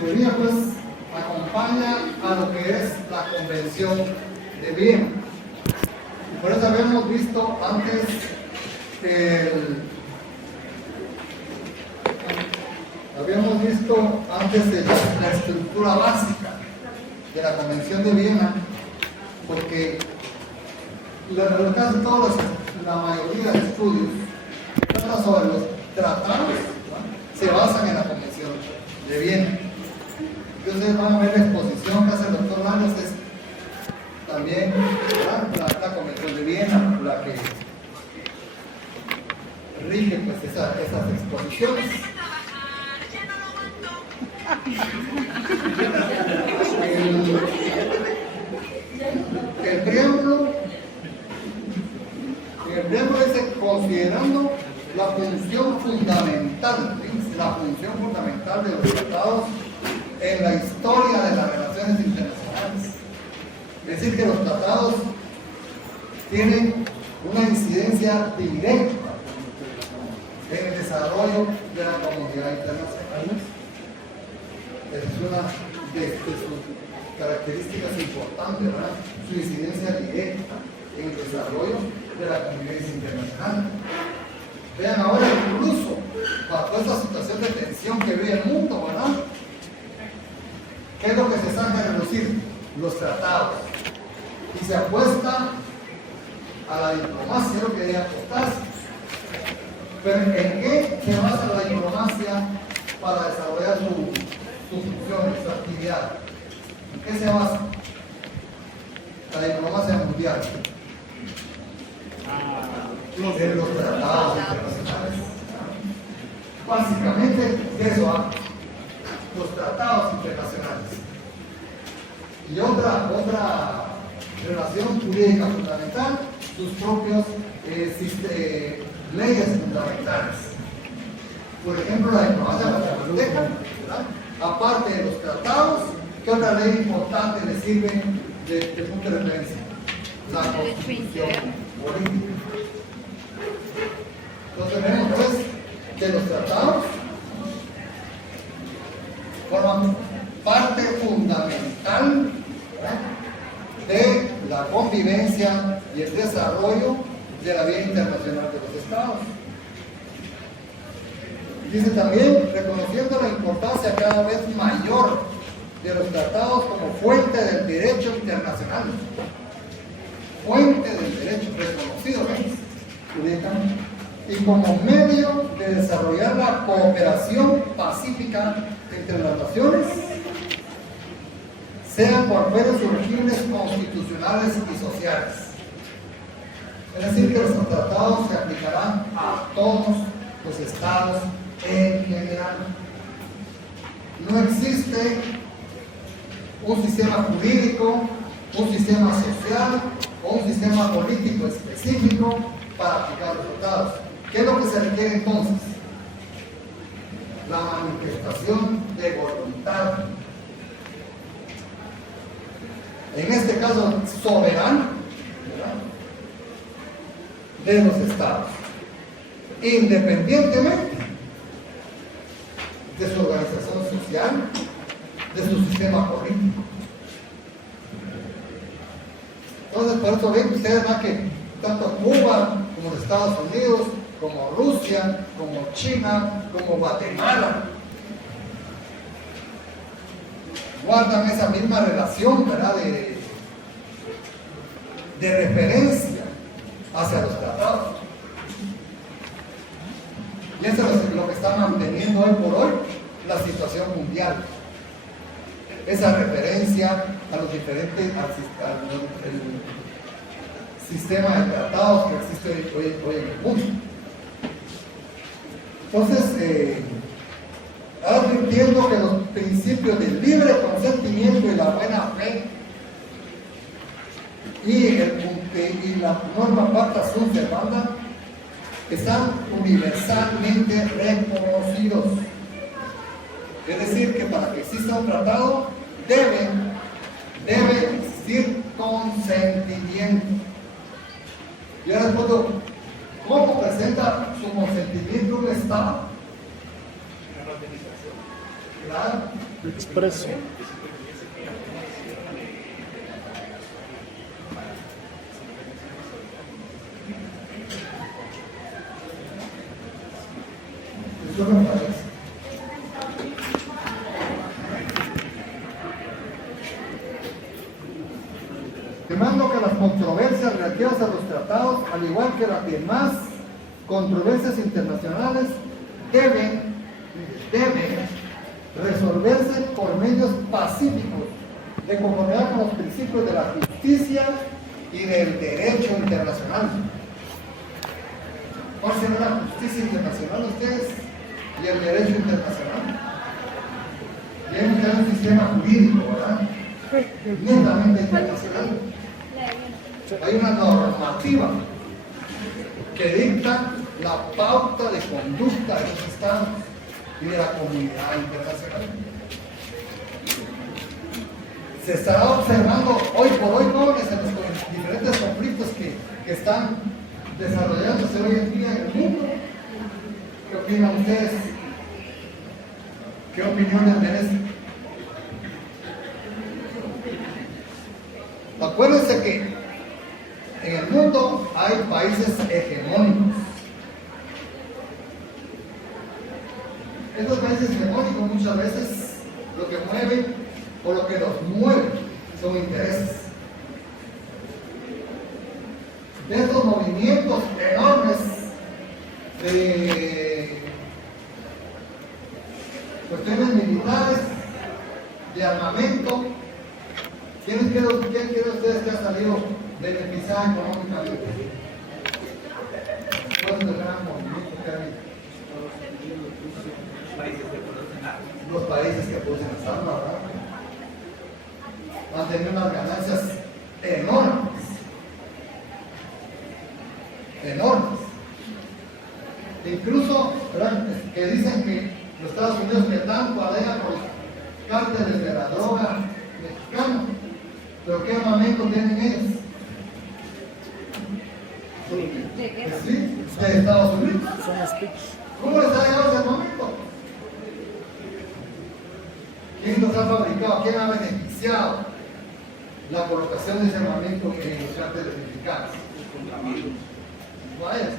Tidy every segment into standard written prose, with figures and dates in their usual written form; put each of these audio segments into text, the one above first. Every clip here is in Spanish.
teoría pues acompaña a lo que es la Convención de Viena. Por eso habíamos visto antes la estructura básica de la Convención de Viena, porque la mayoría de estudios tratan sobre los tratados, ¿no? Se basan en la Convención de Viena. Entonces van a ver la exposición que hace el doctor Lanos, es también la Convención de Viena la que rige pues esas exposiciones. El preámbulo dice considerando la función fundamental de los tratados en la historia de las relaciones internacionales. Es decir, que los tratados tienen una incidencia directa en el desarrollo de la comunidad internacional. Es una de sus características importantes, ¿verdad? Su incidencia directa en el desarrollo de la convivencia internacional. Vean ahora, incluso bajo esta situación de tensión que vive el mundo, ¿verdad? ¿Qué es lo que se saca a relucir? Los tratados. Y se apuesta a la diplomacia, es lo que debe apostarse. Pero ¿en qué se basa la diplomacia para desarrollar su función, su actividad? ¿En qué se basa la diplomacia mundial? En los tratados internacionales. Básicamente de eso habla, los tratados internacionales. Y otra relación jurídica fundamental, sus propios leyes fundamentales. Por ejemplo, la diplomacia guatemalteca, ¿verdad? Aparte de los tratados, ¿qué otra ley importante le sirve de punto de referencia? La Constitución política. Entonces vemos pues que los tratados forman parte fundamental, ¿verdad?, de la convivencia y el desarrollo de la vida internacional de los estados. Dice también, reconociendo la importancia cada vez mayor de los tratados como fuente del derecho internacional. Fuente del derecho reconocido, jurídicamente, y como medio de desarrollar la cooperación pacífica entre las naciones, sean por fuera sus regímenes constitucionales y sociales. Es decir, que los tratados se aplicarán a todos los estados en general. No existe un sistema jurídico, un sistema social o un sistema político específico para aplicar los tratados. ¿Qué es lo que se requiere entonces? La manifestación de voluntad. En este caso, soberana, ¿verdad?, de los estados, independientemente de su organización social, de su sistema político. Entonces, por eso ven ustedes más que tanto Cuba como los Estados Unidos, como Rusia, como China, como Guatemala, guardan esa misma relación, ¿verdad?, de referencia hacia los tratados. Y eso es lo que está manteniendo hoy por hoy la situación mundial. Esa referencia a los diferentes al sistema de tratados que existe hoy en el mundo. Entonces, advirtiendo que los principios del libre consentimiento y la buena fe y la norma pacta sunt servanda están universalmente reconocidos. Es decir, que para que exista un tratado debe existir consentimiento. Y ahora les pregunto, ¿cómo presenta su consentimiento un Estado? Claro, Expreso. Eso me parece. Afirmando que las controversias relativas a los tratados, al igual que las demás controversias internacionales, deben resolverse por medios pacíficos, de conformidad con los principios de la justicia y del derecho internacional. ¿Cuál será la justicia internacional ustedes y el derecho internacional? Tienen que tener un sistema jurídico, ¿verdad? Netamente internacional. Hay una normativa que dicta la pauta de conducta de los estados y de la comunidad internacional. Se estará observando hoy por hoy, jóvenes, en los diferentes conflictos que están desarrollándose hoy en día en el mundo. ¿Qué opinan ustedes? ¿Qué opinión les merece? Acuérdense que en el mundo hay países hegemónicos. Estos países hegemónicos muchas veces lo que mueve o lo que los mueve son intereses. De estos movimientos enormes de cuestiones militares, de armamento, ¿quién cree ustedes que ha salido beneficiado económicamente? ¿Cuál es el gran movimiento que hay? Los países que producen las armas, ¿verdad? Han tenido unas ganancias enormes. Incluso, ¿verdad?, que dicen que los Estados Unidos que tanto alegan por los cárteles de la droga mexicana, pero ¿qué armamento tienen ellos? Sí, de Estados Unidos. ¿Cómo les ha llegado ese armamento? ¿Quién los ha fabricado? ¿Quién ha beneficiado la colocación de ese armamento en los cárteles mexicanos? Vaya,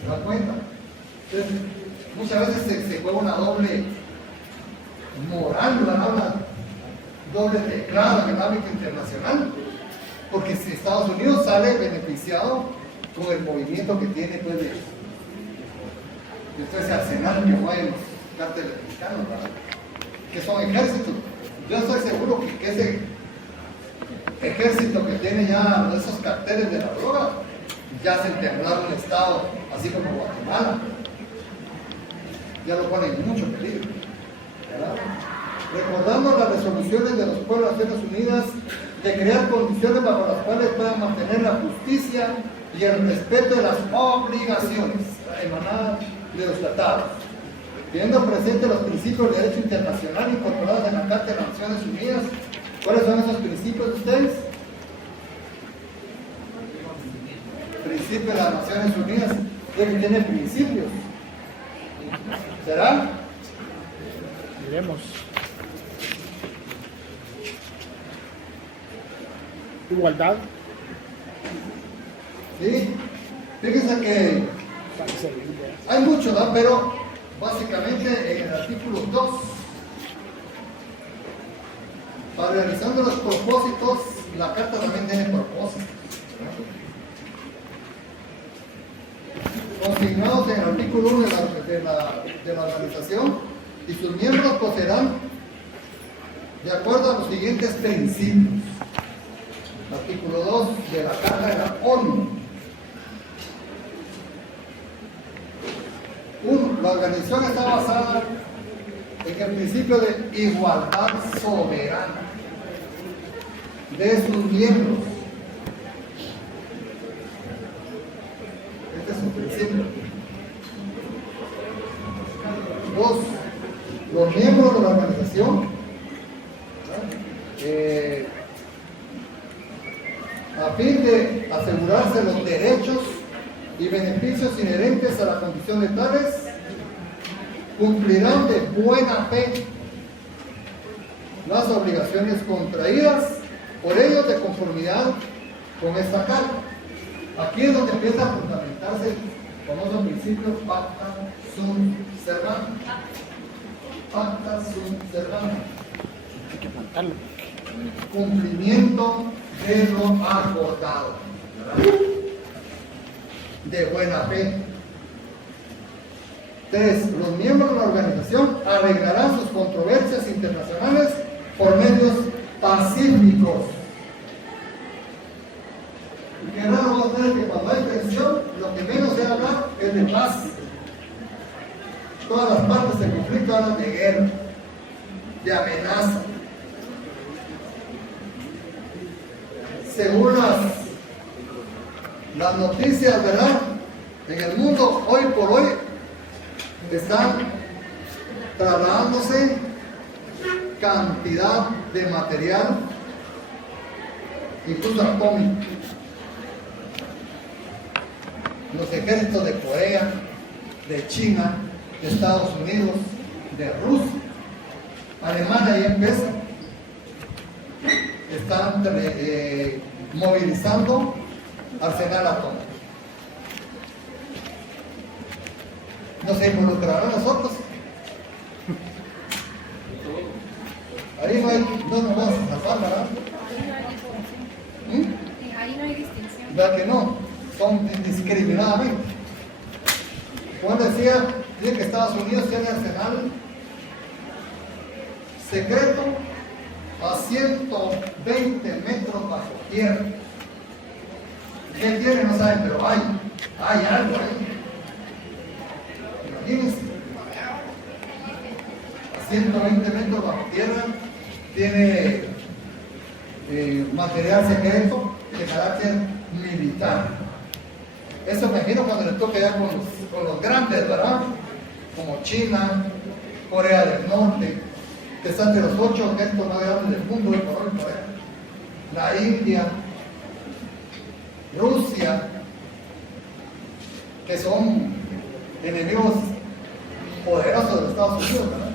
¿se dan cuenta? Entonces, muchas veces se juega una doble moral, una doble teclado en el ámbito internacional, porque si Estados Unidos sale beneficiado con el movimiento que tiene, pues, de ese arsenal que mueven los cárteles mexicanos, ¿verdad?, que son ejércitos. Yo estoy seguro que ese ejército que tiene ya esos carteles de la droga ya se enterraron en un estado así como Guatemala, ya lo ponen en mucho peligro, ¿verdad? Recordando las resoluciones de los pueblos de las Naciones Unidas de crear condiciones bajo las cuales puedan mantener la justicia y el respeto de las obligaciones emanadas de los tratados, teniendo presente los principios del derecho internacional incorporados en la Carta de las Naciones Unidas. ¿Cuáles son esos principios de ustedes? Principios de las Naciones Unidas, que tienen principios. ¿Será? Miremos. Igualdad. Sí. Fíjense que hay mucho, ¿no? Pero básicamente en el artículo 2, para realizando los propósitos, la carta también tiene propósitos, consignados en el artículo 1 de la organización, y sus miembros poseerán de acuerdo a los siguientes principios. Artículo 2 de la Carta de la ONU. 1. La organización está basada en el principio de igualdad soberana de sus miembros. Este es su principio. 2. Los miembros de la organización, a fin de asegurarse los derechos y beneficios inherentes a la condición de tales, cumplirán de buena fe las obligaciones contraídas por ellos de conformidad con esta carta. Aquí es donde empieza a fundamentarse el famoso principio pacta sunt servanda. Pacta sunt servanda. Hay que apuntarlo. Cumplimiento de lo acordado, ¿verdad? De buena fe. 3. Los miembros de la organización arreglarán sus controversias internacionales por medios pacíficos. Y qué raro va a ser que cuando hay tensión, lo que menos se habla es de paz. Todas las partes del conflicto hablan de guerra, de amenaza. Según las noticias, ¿verdad? En el mundo, hoy por hoy, están trasladándose cantidad de material, incluso atómico. Los ejércitos de Corea, de China, de Estados Unidos, de Rusia, Alemania y empieza, están movilizando arsenal atómico. ¿Nos involucrarán nosotros? Ahí no nos vamos a zafar, ¿verdad? Ahí no hay distinción. ¿Verdad que no? Son indiscriminadamente. Como decía, dice que Estados Unidos tiene arsenal secreto a 120 metros bajo tierra. ¿Qué tiene? No saben, pero hay algo ahí. Imagínense. A 120 metros bajo tierra tiene material secreto de carácter militar. Eso me imagino cuando le toque ya con los grandes, ¿verdad? Como China, Corea del Norte, que están de los 8 ejércitos más grandes del mundo, y por hoy, la India, Rusia, que son enemigos poderosos de los Estados Unidos, ¿verdad?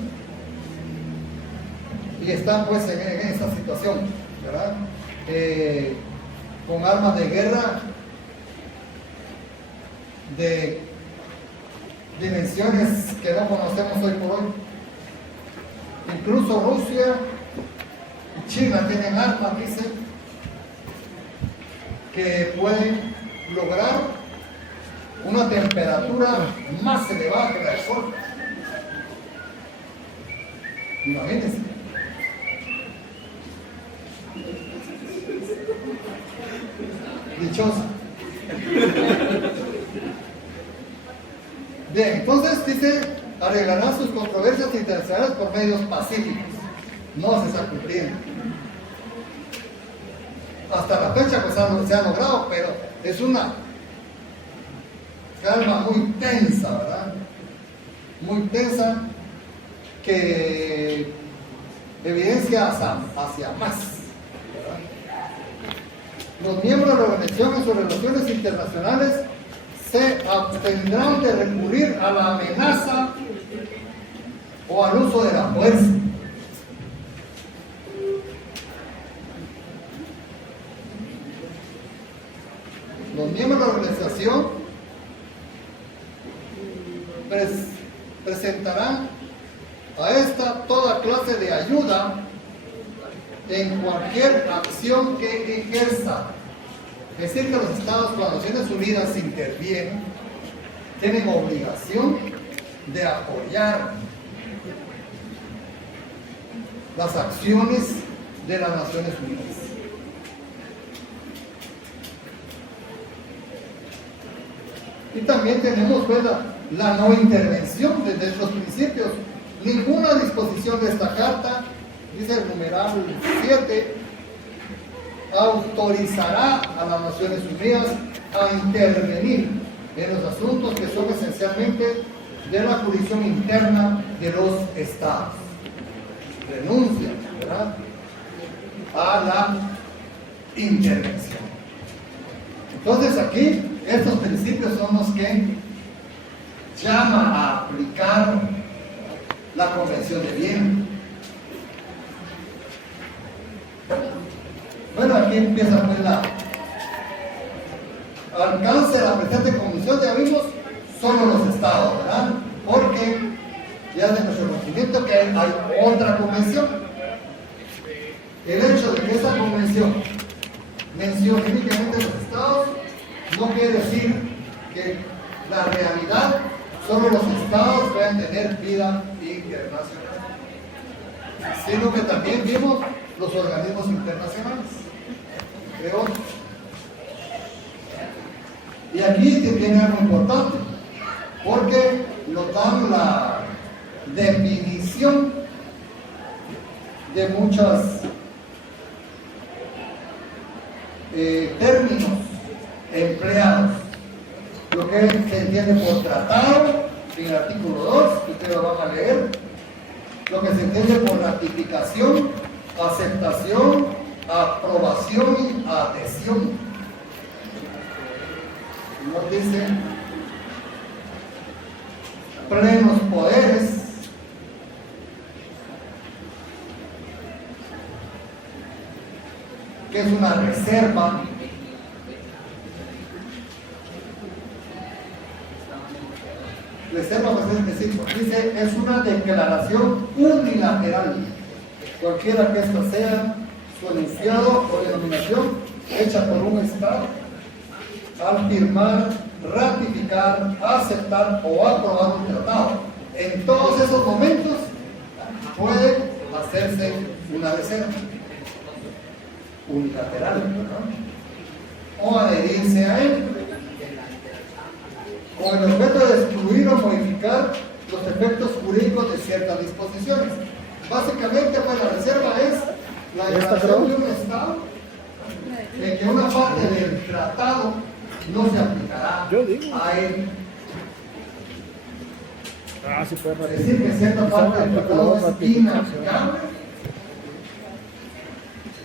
Y están pues en esa situación, ¿verdad? Con armas de guerra de dimensiones que no conocemos hoy por hoy. Incluso Rusia y China tienen armas, dicen, que pueden lograr una temperatura más elevada que la del Sol. Imagínense. Dichosa. Bien, entonces dice, arreglarán sus controversias internacionales por medios pacíficos. No se está cumpliendo. Hasta la fecha pues se ha logrado, pero es una calma muy tensa, ¿verdad? Muy tensa, que evidencia hacia más, ¿verdad? Los miembros de la organización en sus relaciones internacionales se abstendrán de recurrir a la amenaza o al uso de la fuerza. Los miembros de la organización presentarán a esta toda clase de ayuda en cualquier acción que ejerza. Es decir, que los estados, cuando Naciones Unidas intervienen, tienen obligación de apoyar las acciones de las Naciones Unidas. Y también tenemos pues, la no intervención desde estos principios. Ninguna disposición de esta carta, dice el numeral 7, autorizará a las Naciones Unidas a intervenir en los asuntos que son esencialmente de la jurisdicción interna de los estados. Renuncia, ¿verdad?, a la intervención. Entonces aquí estos principios son los que llaman a aplicar la Convención de Viena. aquí empieza pues la alcance de la presente convención, ya vimos, solo los estados, ¿verdad? Porque ya es de nuestro conocimiento que hay otra convención. El hecho de que esa convención mencione únicamente los estados no quiere decir que la realidad solo los estados pueden tener vida internacional, sino que también vimos los organismos internacionales, entre otros. Y aquí tiene algo importante, porque nos dan la definición de muchos términos empleados. Lo que se entiende por tratado, en el artículo 2, que ustedes lo van a leer. Lo que se entiende por ratificación, aceptación, aprobación y adhesión. Nos dice plenos poderes, que es una reserva, pues es decir, dice, es una declaración unilateral, cualquiera que ésta sea su enunciado o denominación, hecha por un Estado, al firmar, ratificar, aceptar o aprobar un tratado. En todos esos momentos puede hacerse una reserva unilateral, ¿no? O adherirse a él, con el objeto de excluir o modificar los efectos jurídicos de ciertas disposiciones. Básicamente, pues la reserva es la declaración de un Estado de que una parte del tratado no se aplicará a él. Es decir, que cierta parte del tratado es inaplicable.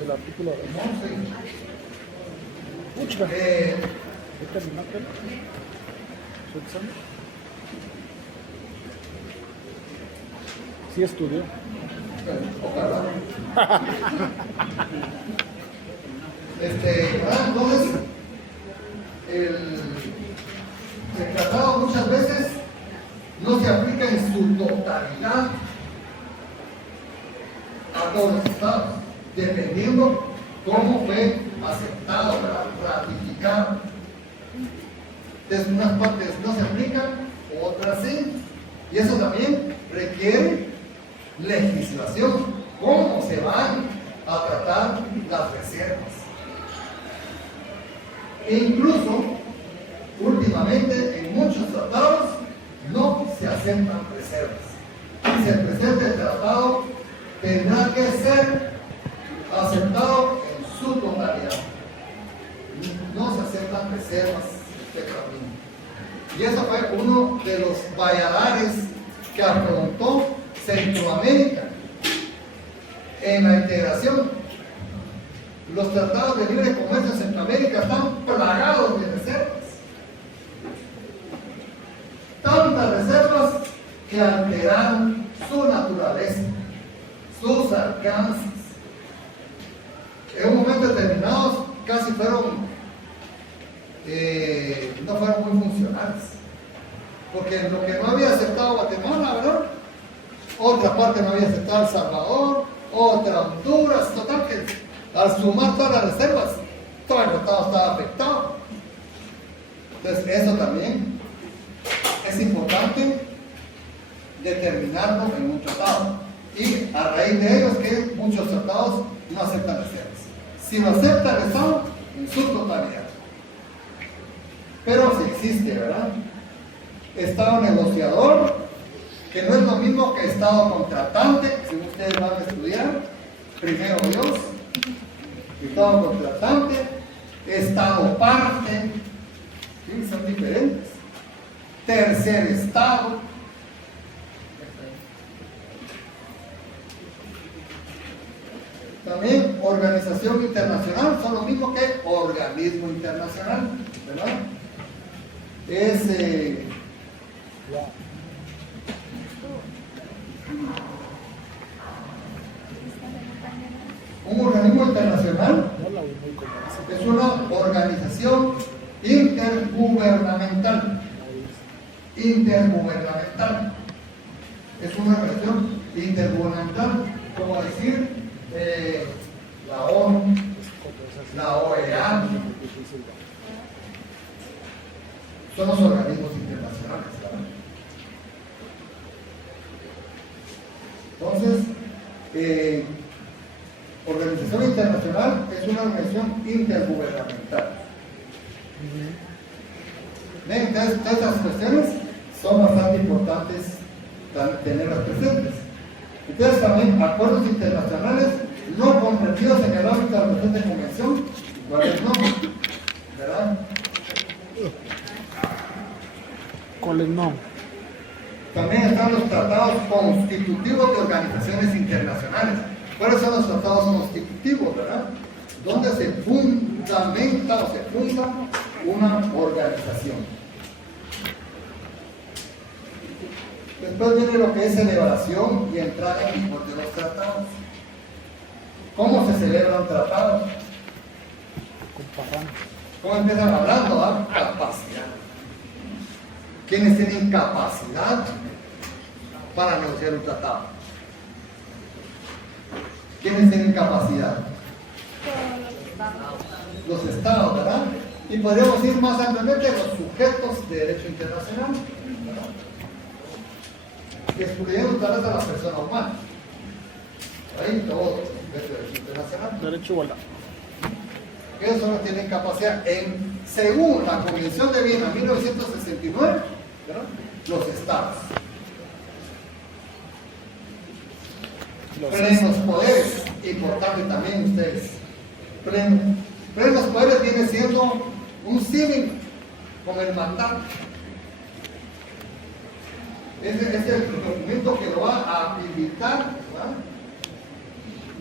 El artículo sí estudió. Entonces, el tratado muchas veces no se aplica en su totalidad a todos los estados, dependiendo cómo fue aceptado, ratificado. Entonces, unas partes no se aplican, otras sí. Y eso también requiere legislación. ¿Cómo se van a tratar las reservas? E incluso, últimamente, en muchos tratados no se aceptan reservas. Si el presente tratado tendrá que ser aceptado en su totalidad. No se aceptan reservas de camino. Y eso fue uno de los valladares que afrontó Centroamérica en la integración. Los tratados de libre comercio en Centroamérica están plagados de reservas. Tantas reservas que alteraron su naturaleza, sus alcances. En un momento determinado casi no fueron muy funcionales, porque lo que no había aceptado Guatemala, ¿verdad? Otra parte no había aceptado El Salvador, otra Honduras, total que al sumar todas las reservas, todo el tratado estaba afectado. Entonces eso también es importante determinarlo en un tratado, y a raíz de ello es que muchos tratados no aceptan reservas. Si lo acepta el Estado, en su totalidad. Pero si existe, ¿verdad? Estado negociador, que no es lo mismo que Estado contratante, si ustedes van a estudiar, primero Dios, Estado contratante, Estado parte, ¿sí? Son diferentes. Tercer Estado. También organización internacional, son lo mismo que organismo internacional, ¿verdad? Es un organismo internacional Es una organización intergubernamental. Intergubernamental. Es una organización intergubernamental, como decir la ONU, la OEA. Son los organismos internacionales, ¿verdad? Entonces, organización internacional es una organización intergubernamental. ¿Ven? Entonces, todas estas cuestiones son bastante importantes tenerlas presentes. Entonces, también acuerdos internacionales no comprendidos en el ámbito de la presente convención, ¿cuáles no? ¿Verdad? ¿Cuáles no? También están los tratados constitutivos de organizaciones internacionales. ¿Cuáles son los tratados constitutivos, verdad? Donde se fundamenta o se funda una organización. Después viene lo que es celebración y entrada en vigor de los tratados. ¿Cómo se celebra un tratado? ¿Cómo empiezan hablando? Capacidad. ¿Quiénes tienen capacidad para negociar un tratado? ¿Quiénes tienen capacidad? Los estados, ¿verdad? Y podríamos ir más ampliamente los sujetos de derecho internacional, ¿verdad? Excluyendo tal vez a la persona humana. Ahí todo, derecho internacional. Derecho igualdad. Ellos solo tienen capacidad según la Convención de Viena 1969, ¿verdad? Los estados. Plenos poderes, importante también ustedes. Plenos poderes viene siendo un símil con el mandato. Es el documento que lo va a habilitar, ¿verdad?,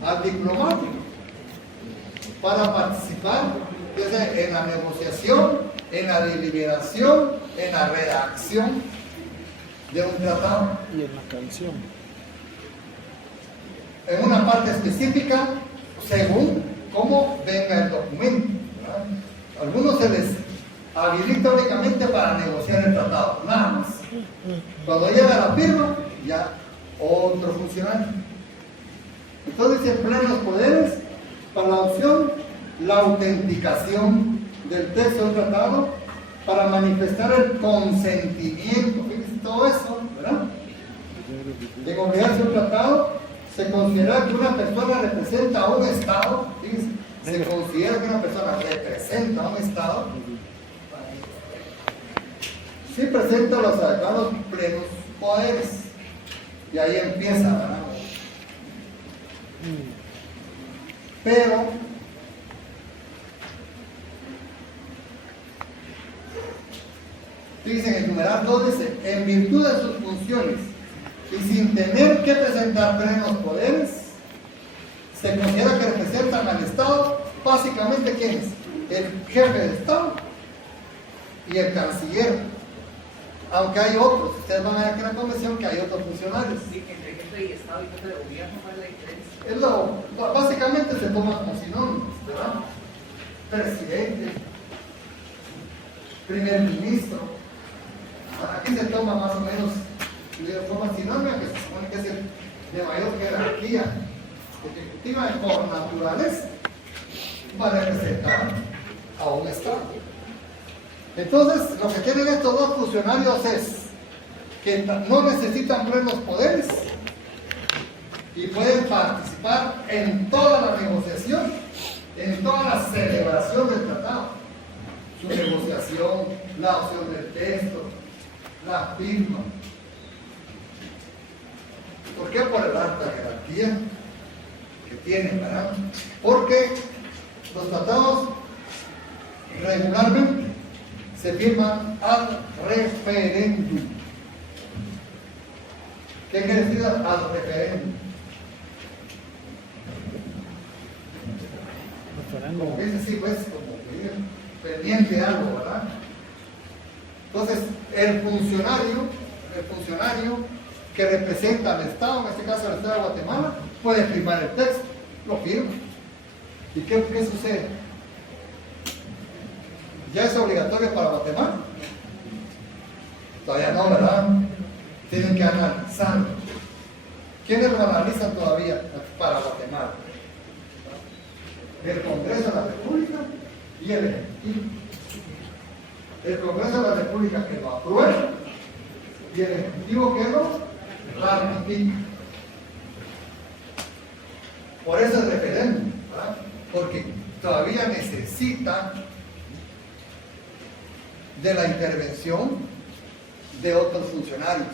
al diplomático para participar en la negociación, en la deliberación, en la redacción de un tratado. Y en la canción. En una parte específica, según cómo venga el documento, ¿verdad? Algunos se les habilita únicamente para negociar el tratado, nada más. Cuando llega la firma, ya otro funcionario. Entonces dice plenos poderes para la opción, la autenticación del texto del tratado, para manifestar el consentimiento, fíjense todo eso, ¿verdad? De considerarse un tratado, se considera que una persona representa a un Estado, fíjense, se considera que una persona representa a un Estado, si presenta los adecuados plenos poderes, y ahí empieza, ¿verdad? Pero fíjense en el numeral 2 dice, en virtud de sus funciones y sin tener que presentar plenos poderes, se considera que representan al Estado, básicamente ¿quiénes? El jefe de Estado y el canciller, aunque hay otros. Ustedes van a ver aquí en la convención que hay otros funcionarios. Sí, que entre jefe de Estado y jefe de gobierno, ¿cuál es la diferencia? Básicamente se toma como sinónimos, ¿verdad? Presidente, primer ministro. Aquí se toma más o menos de forma sinónima, que se supone que es el de mayor jerarquía ejecutiva por naturaleza, va a representar a un Estado. Entonces, lo que tienen estos dos funcionarios es que no necesitan plenos poderes y pueden participar en toda la negociación, en toda la celebración del tratado, su negociación, la opción del texto, la firma. ¿Por qué? Por la alta jerarquía que tienen, ¿verdad? Porque los tratados regularmente se firman al referéndum. ¿Qué quiere decir al referéndum? Como que dice, sí, pues, como que pendiente de algo, ¿verdad? Entonces, el funcionario que representa al Estado, en este caso al Estado de Guatemala, puede firmar el texto, lo firma. ¿Y qué sucede? ¿Ya es obligatorio para Guatemala? Todavía no, ¿verdad? Tienen que analizarlo. ¿Quiénes lo analizan todavía para Guatemala? El Congreso de la República y el Ejecutivo. El Congreso de la República que lo aprueba y el Ejecutivo que lo ratifica. Por eso el referéndum, ¿verdad? Porque todavía necesita de la intervención de otros funcionarios.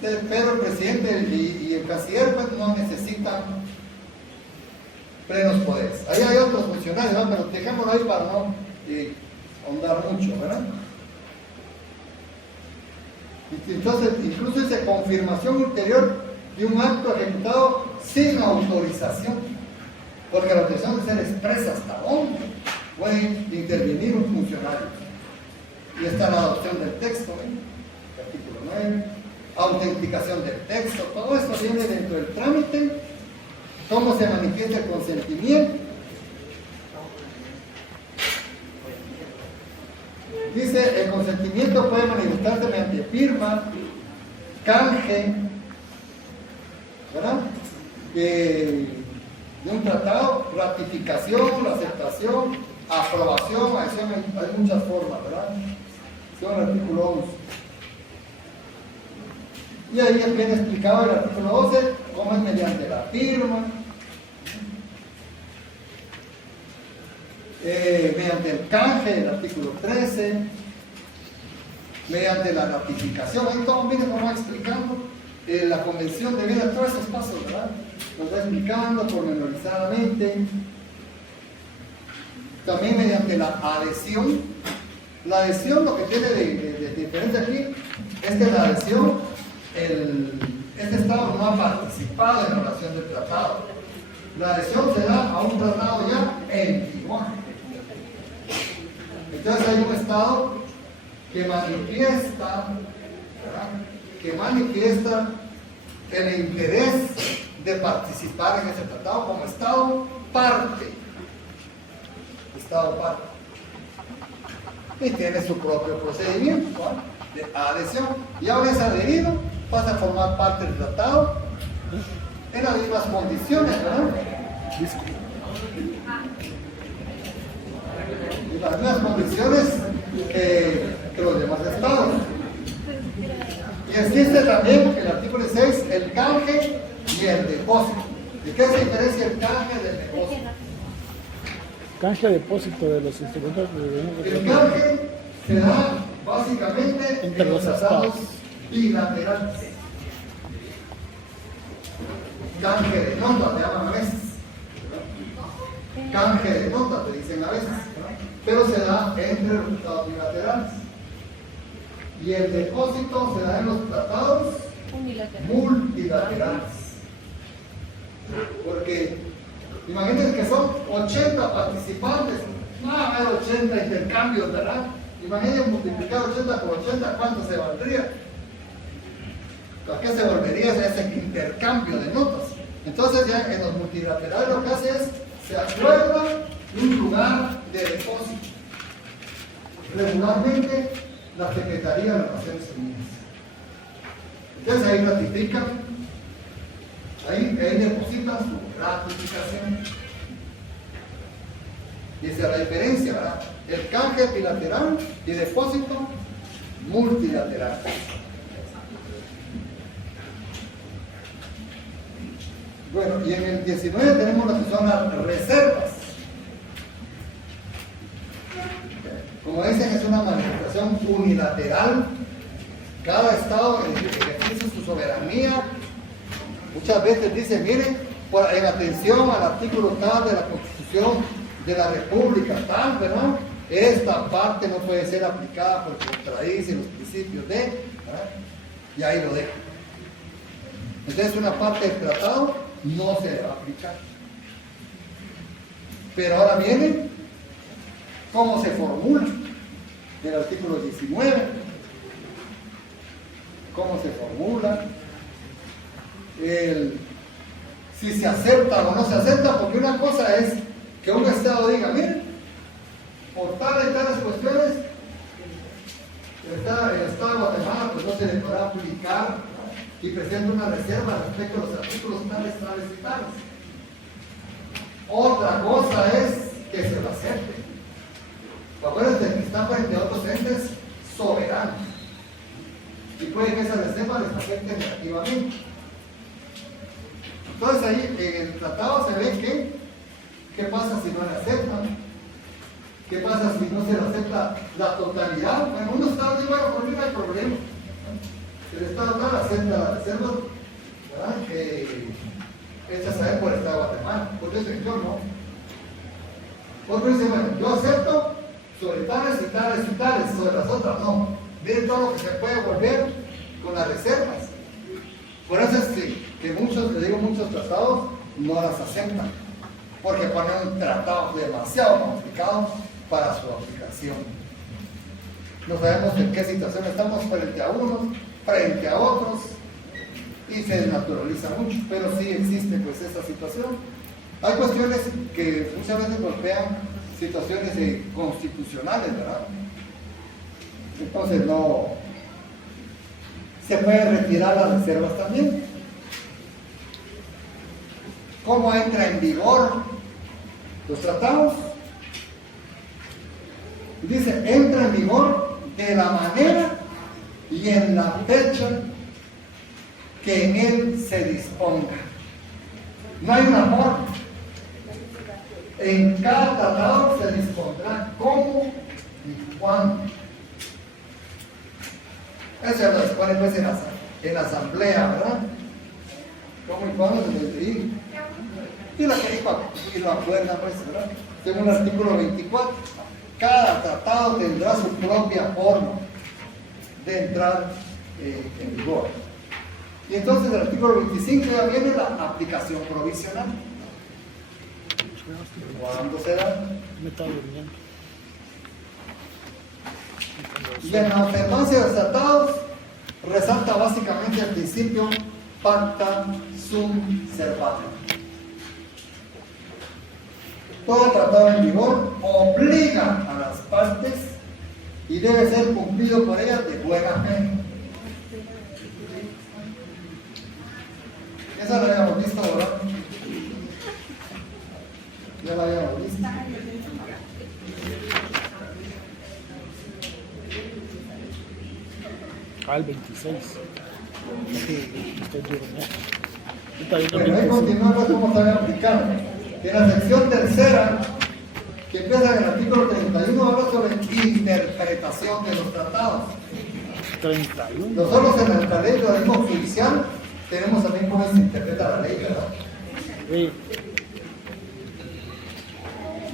Pero el presidente y el canciller pues, no necesitan plenos poderes. Ahí hay otros funcionarios, ¿verdad? Pero dejémoslo ahí para no ahondar mucho, ¿verdad? Entonces, incluso dice confirmación ulterior de un acto ejecutado sin autorización, porque la autorización debe ser expresa hasta dónde puede intervenir un funcionario. Y está la adopción del texto, artículo 9, autenticación del texto, todo esto viene dentro del trámite, cómo se manifiesta el consentimiento. Dice, el consentimiento puede manifestarse mediante firma, canje, ¿verdad? De un tratado, ratificación, aceptación, aprobación, adhesión, hay muchas formas, ¿verdad? Son el artículo 11. Y ahí es bien explicado el artículo 12, cómo es mediante la firma, mediante el canje, el artículo 13, mediante la ratificación, ahí todo viene como va explicando la convención de vida, todos esos pasos, ¿verdad? Nos va explicando pormenorizadamente. También mediante la adhesión. La adhesión, lo que tiene de diferente aquí es que la adhesión, este Estado no ha participado en la oración del tratado. La adhesión se da a un tratado ya en vigor. Entonces hay un Estado que manifiesta, ¿verdad? Que manifiesta el interés de participar en ese tratado como Estado parte. Estado parte. Y tiene su propio procedimiento, ¿no? De adhesión. Y ahora es adherido, pasa a formar parte del tratado en las mismas condiciones, ¿verdad? En las mismas condiciones que los demás estados. Y existe también el artículo 6, el canje y el depósito. ¿De qué se diferencia el canje del depósito? Canje de depósito de los instrumentos de El canje se da básicamente entre en los los tratados estados bilaterales. Canje de notas, le llaman a veces. Canje de notas, le dicen a veces. Pero se da entre los tratados bilaterales. Y el depósito se da en los tratados multilaterales. Porque imagínense que son 80 participantes, no va a haber 80 intercambios, ¿verdad? Imagínense multiplicar 80 por 80, ¿cuánto se valdría? ¿A qué se volvería ese intercambio de notas? Entonces ya en los multilaterales lo que hace es, se acuerda un lugar de depósito. Regularmente la Secretaría de las Naciones Unidas. Entonces ahí ratifican, ahí depositan su ratificación. Y esa es la diferencia, ¿verdad? El canje bilateral y depósito multilateral. Bueno, y en el 19 tenemos lo que son las reservas. Como dicen, es una manifestación unilateral. Cada estado ejerce su soberanía. Muchas veces dice, miren, en atención al artículo tal de la Constitución de la República, tal, ¿verdad? Esta parte no puede ser aplicada porque contradice los principios de, ¿verdad? Y ahí lo deja. Entonces una parte del tratado no se le va a aplicar. Pero ahora viene cómo se formula el artículo 19, cómo se formula, si se acepta o no se acepta, porque una cosa es que un Estado diga, miren, por tales y tales cuestiones, el Estado de Guatemala pues no se le podrá aplicar, ¿verdad? Y presenta una reserva respecto a los artículos tales, tales y tales. Otra cosa es que se lo acepte. Acuérdense que está frente a otros entes soberanos. Y puede que esa reserva les afecte negativamente. Entonces ahí en el tratado se ve que, ¿qué pasa si no le aceptan? ¿Qué pasa si no se le acepta la totalidad? Bueno, uno está de bueno, por mí no hay problema. El Estado no acepta la reserva, ¿verdad? Hechas a él por el Estado de Guatemala. Por eso yo no. Otro dice, bueno, yo acepto sobre tales y tales y tales, sobre las otras no. Miren todo lo que se puede volver con las reservas. Por eso es que muchos, le digo, muchos tratados no las aceptan, porque ponen un tratado demasiado complicado para su aplicación. No sabemos en qué situación estamos frente a unos, frente a otros, y se desnaturaliza mucho, pero sí existe pues esta situación. Hay cuestiones que muchas veces golpean situaciones constitucionales, ¿verdad? Entonces no se puede retirar las reservas también. ¿Cómo entra en vigor los tratados? Dice, entra en vigor de la manera y en la fecha que en él se disponga. No hay una forma. En cada tratado se dispondrá cómo y cuándo. Eso se lo dispone pues en la asamblea, ¿verdad? ¿Cómo y cuándo se les dirige? Y lo acuerdan pues, ¿verdad? Según el artículo 24, cada tratado tendrá su propia forma de entrar en vigor. Y entonces el artículo 25 ya viene la aplicación provisional. ¿Cuándo será? Me está durmiendo. Y en la observancia de los tratados resalta básicamente el principio pacta sunt servanda. Todo tratado en vigor obliga a las partes y debe ser cumplido por ellas de buena fe. Esa la habíamos visto, ¿verdad? Ya la habíamos visto. Al 26. Estoy durmiendo. Bueno, ahí continuamos cómo se va a aplicar. En la sección tercera, que empieza en el artículo 31, habla sobre interpretación de los tratados. 31. Nosotros en la ley de organismo judicial tenemos también cómo se interpreta la ley, ¿verdad? Sí.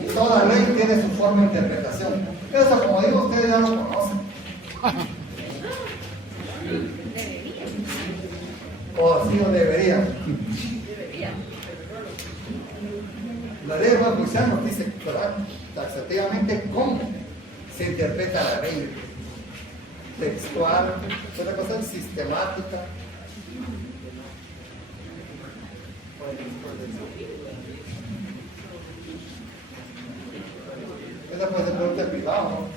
Y toda ley tiene su forma de interpretación. Eso, como digo, ustedes ya lo conocen. O así lo deberían. La ley de organismo judicial nos dice, ¿verdad?, taxativamente cómo se interpreta la ley. Textual, otra cosa es sistemática. Esa puede ser pregunta privada, ¿no?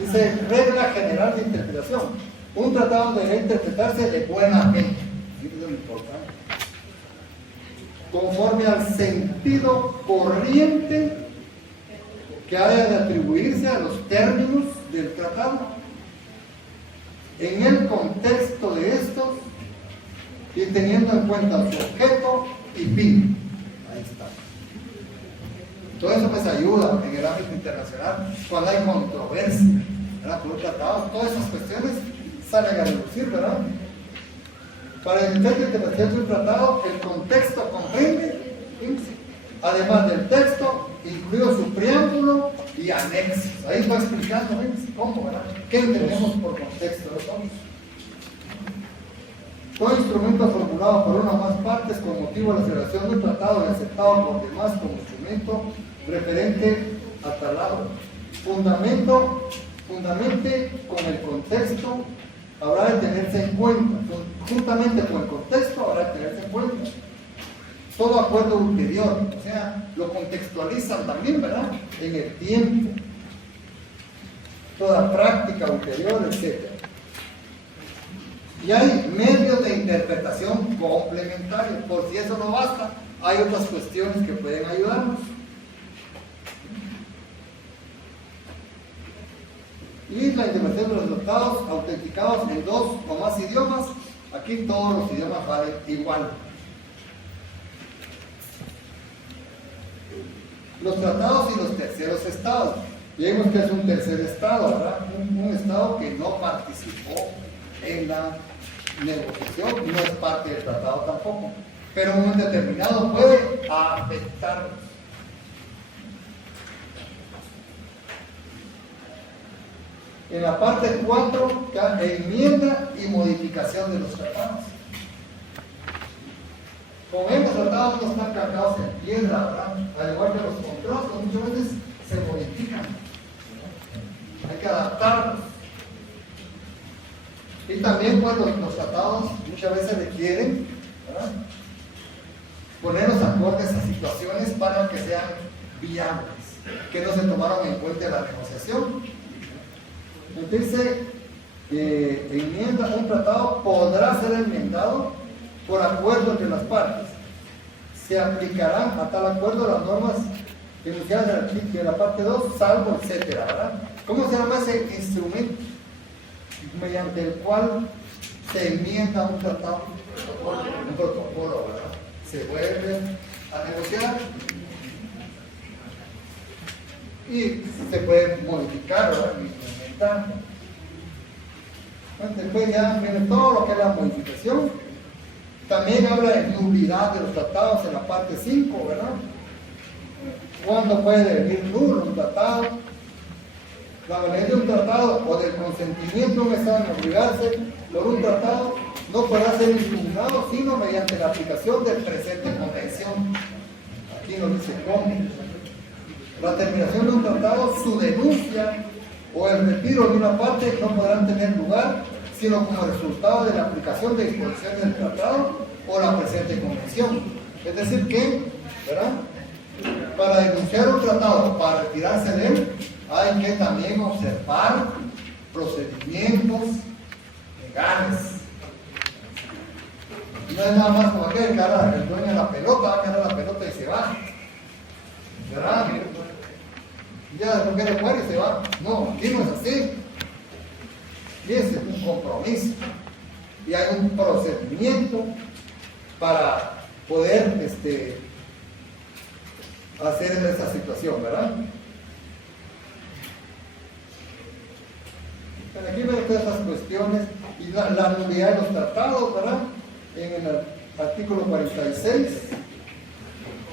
Dice, regla general de interpretación. Un tratado debe interpretarse de buena fe. Eso es lo importante. Conforme al sentido corriente que haya de atribuirse a los términos del tratado, en el contexto de estos y teniendo en cuenta su objeto y fin. Ahí está. Todo eso pues ayuda en el ámbito internacional cuando hay controversia, ¿verdad?, por un tratado. Todas esas cuestiones salen a reducir, ¿verdad? Para el intento de interpretación de un tratado, el contexto comprende, además del texto, incluido su preámbulo y anexos. Ahí va explicando cómo, ¿verdad? ¿Qué entendemos por contexto? Todo instrumento formulado por una o más partes con motivo de la celebración de un tratado y aceptado por demás como instrumento referente a tal lado. Fundamente con el contexto habrá de tenerse en cuenta, juntamente con el contexto habrá de tenerse en cuenta. Todo acuerdo ulterior, o sea, lo contextualizan también, ¿verdad? En el tiempo. Toda práctica ulterior, etc. Y hay medios de interpretación complementarios. Por si eso no basta, hay otras cuestiones que pueden ayudarnos. Y la interpretación de los tratados autenticados en 2 o más idiomas. Aquí todos los idiomas valen igual. Los tratados y los terceros estados. Vemos que es un tercer estado, ¿verdad? Un estado que no participó en la negociación y no es parte del tratado tampoco. Pero en un momento determinado puede afectarnos. En la parte 4, enmienda y modificación de los tratados. Como ven, los tratados no están cargados en piedra, ¿verdad? Al igual que los contratos, muchas veces se modifican. Hay que adaptarlos. Y también, pues, los tratados muchas veces requieren, ¿verdad?, ponerlos acordes a situaciones para que sean viables, que no se tomaron en cuenta en la negociación. Entonces, un tratado podrá ser enmendado por acuerdo entre las partes. Se aplicarán a tal acuerdo las normas enunciadas de la parte 2, salvo, etcétera, ¿verdad? ¿Cómo se llama ese instrumento mediante el cual se enmienda un tratado? Un protocolo, ¿verdad? Se vuelve a negociar y se puede modificar, ¿verdad?, implementar. Después ya viene todo lo que es la modificación. También habla de nulidad de los tratados en la parte 5, ¿verdad? ¿Cuándo puede venir nulo un tratado? La validez de un tratado o del consentimiento de un Estado en obligarse por un tratado no podrá ser impugnado sino mediante la aplicación del presente convención. Aquí nos dice cómo. La terminación de un tratado, su denuncia o el retiro de una parte no podrán tener lugar sino como resultado de la aplicación de disposiciones del tratado o la presente convención. Es decir que, ¿verdad?, para denunciar un tratado, para retirarse de él, hay que también observar procedimientos legales. No es nada más como aquel que agarra el dueño de la pelota, va a agarrar la pelota y se va, ¿verdad? Ya después que le muere y se va. No, aquí no es así. Y ese es un compromiso. Y hay un procedimiento para poder hacer esa situación, ¿verdad? Pero aquí vemos todas estas cuestiones y la nulidad de los tratados, ¿verdad? En el artículo 46,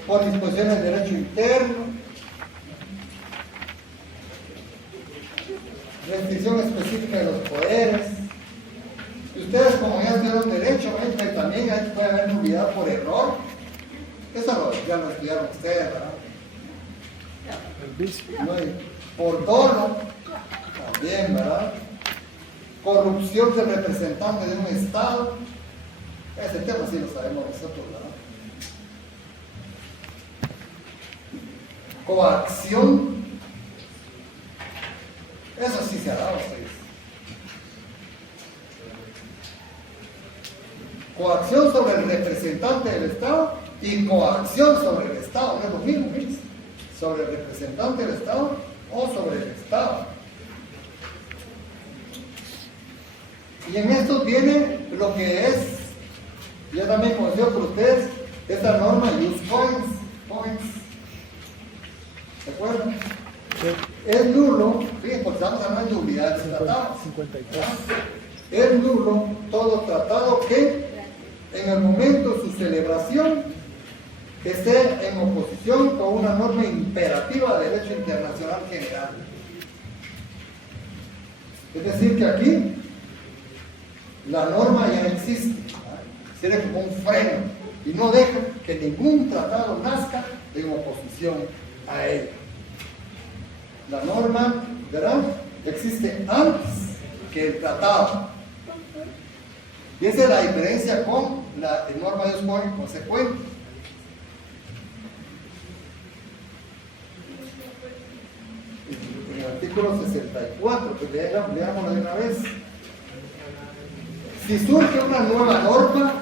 por disposiciones de derecho interno, restricción específica de los poderes. Y ustedes, como ya estudiaron derecho, ven que también puede haber nulidad por error. Eso ya lo estudiaron ustedes, ¿verdad? Por dolo, también, ¿verdad? Corrupción del representante de un Estado. Ese tema sí lo sabemos nosotros, ¿verdad? Coacción. Eso sí se hará a ustedes. Coacción sobre el representante del Estado y coacción sobre el Estado. No es lo mismo, ¿ves? Sobre el representante del Estado o sobre el Estado. Y en esto viene lo que es, ya también conocido por ustedes, esta norma Ius Cogens. ¿Se acuerdan? Sí. Es nulo, fíjense, porque estamos hablando de nulidad de tratados. 53. Es nulo todo tratado que en el momento de su celebración esté en oposición con una norma imperativa de derecho internacional general. Es decir, que aquí la norma ya existe, sirve como un freno y no deja que ningún tratado nazca en oposición a él. La norma, ¿verdad?, existe antes que el tratado. Y esa es la diferencia con el norma de Osborne consecuente. En el artículo 64, pues leámoslo de una vez. Si surge una nueva norma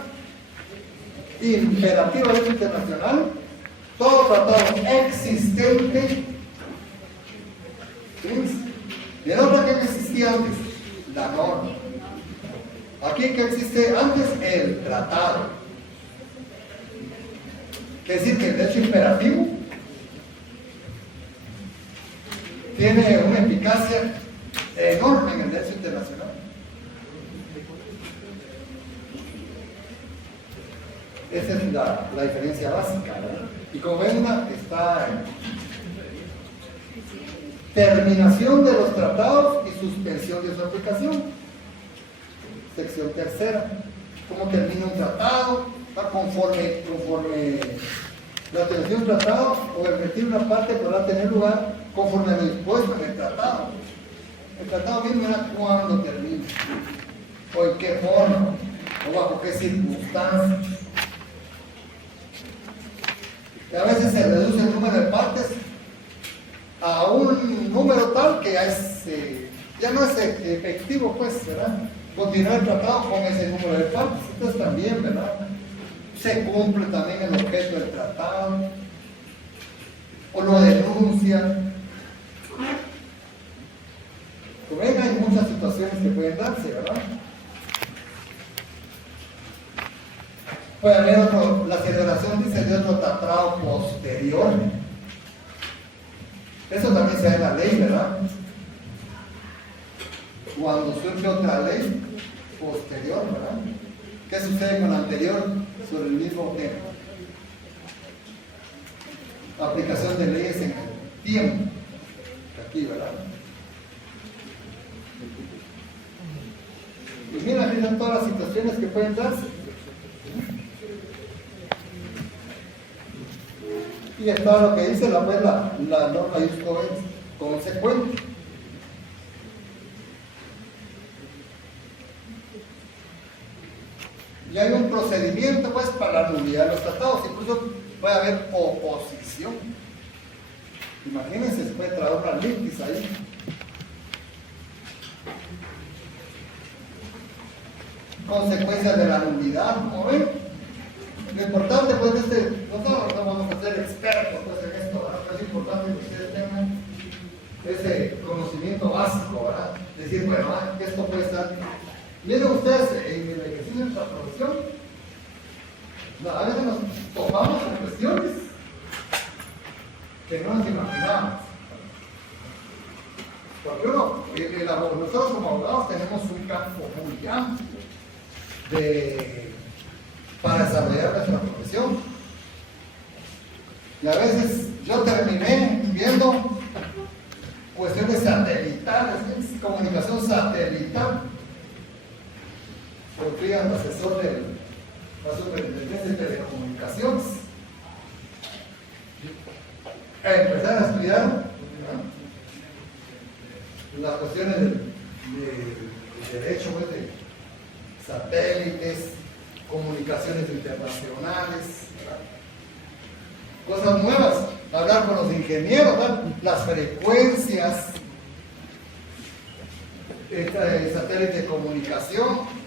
imperativa de derecho internacional, todo tratado existente, ¿de otra que existía antes? La norma. Aquí que existe antes el tratado. Quiere decir que el derecho imperativo tiene una eficacia enorme en el derecho internacional. Esa es la diferencia básica, ¿verdad? Y como ven, está en terminación de los tratados y suspensión de su aplicación. Sección tercera. ¿Cómo termina un tratado? Conforme la terminación de un tratado o el retiro de una parte podrá tener lugar conforme a lo dispuesto en el tratado. El tratado mismo era cuándo termina, o en qué forma, o bajo qué circunstancias. Y a veces se reduce el número de partes a un número tal que ya no es efectivo, pues, ¿verdad? Continuar el tratado con ese número de partes. Entonces también, ¿verdad? Se cumple también el objeto del tratado, o lo denuncia. Como ven, hay muchas situaciones que pueden darse, ¿verdad? Puede haber la celebración, dice, de otro tratado posterior. Eso también se da en la ley, ¿verdad? Cuando surge otra ley posterior, ¿verdad? ¿Qué sucede con la anterior sobre el mismo tema? Aplicación de leyes en el tiempo. Aquí, ¿verdad? Y mira, aquí están todas las situaciones que pueden darse. Y está lo que dice la norma justo es consecuente. Y hay un procedimiento pues para la nulidad de los tratados, incluso puede haber oposición. Imagínense, se puede traer una litis ahí. Consecuencias de la nulidad, ¿cómo ven? Lo importante pues nosotros no vamos a ser expertos pues, en esto, ¿verdad? Pero es importante que ustedes tengan ese conocimiento básico, ¿verdad? Decir, bueno, esto puede estar. Miren ustedes, en el ejercicio de nuestra profesión, a veces nos topamos con cuestiones que no nos imaginábamos. Porque nosotros como abogados tenemos un campo muy amplio para desarrollar nuestra profesión. Y a veces yo terminé viendo cuestiones satelitales, comunicación satelital. Fui asesor de la Superintendencia de Telecomunicaciones. Empezar a estudiar, ¿no?, las cuestiones de derecho pues, de satélites, comunicaciones internacionales, ¿verdad? Cosas nuevas, hablar con los ingenieros, ¿verdad? Las frecuencias, satélite de comunicación.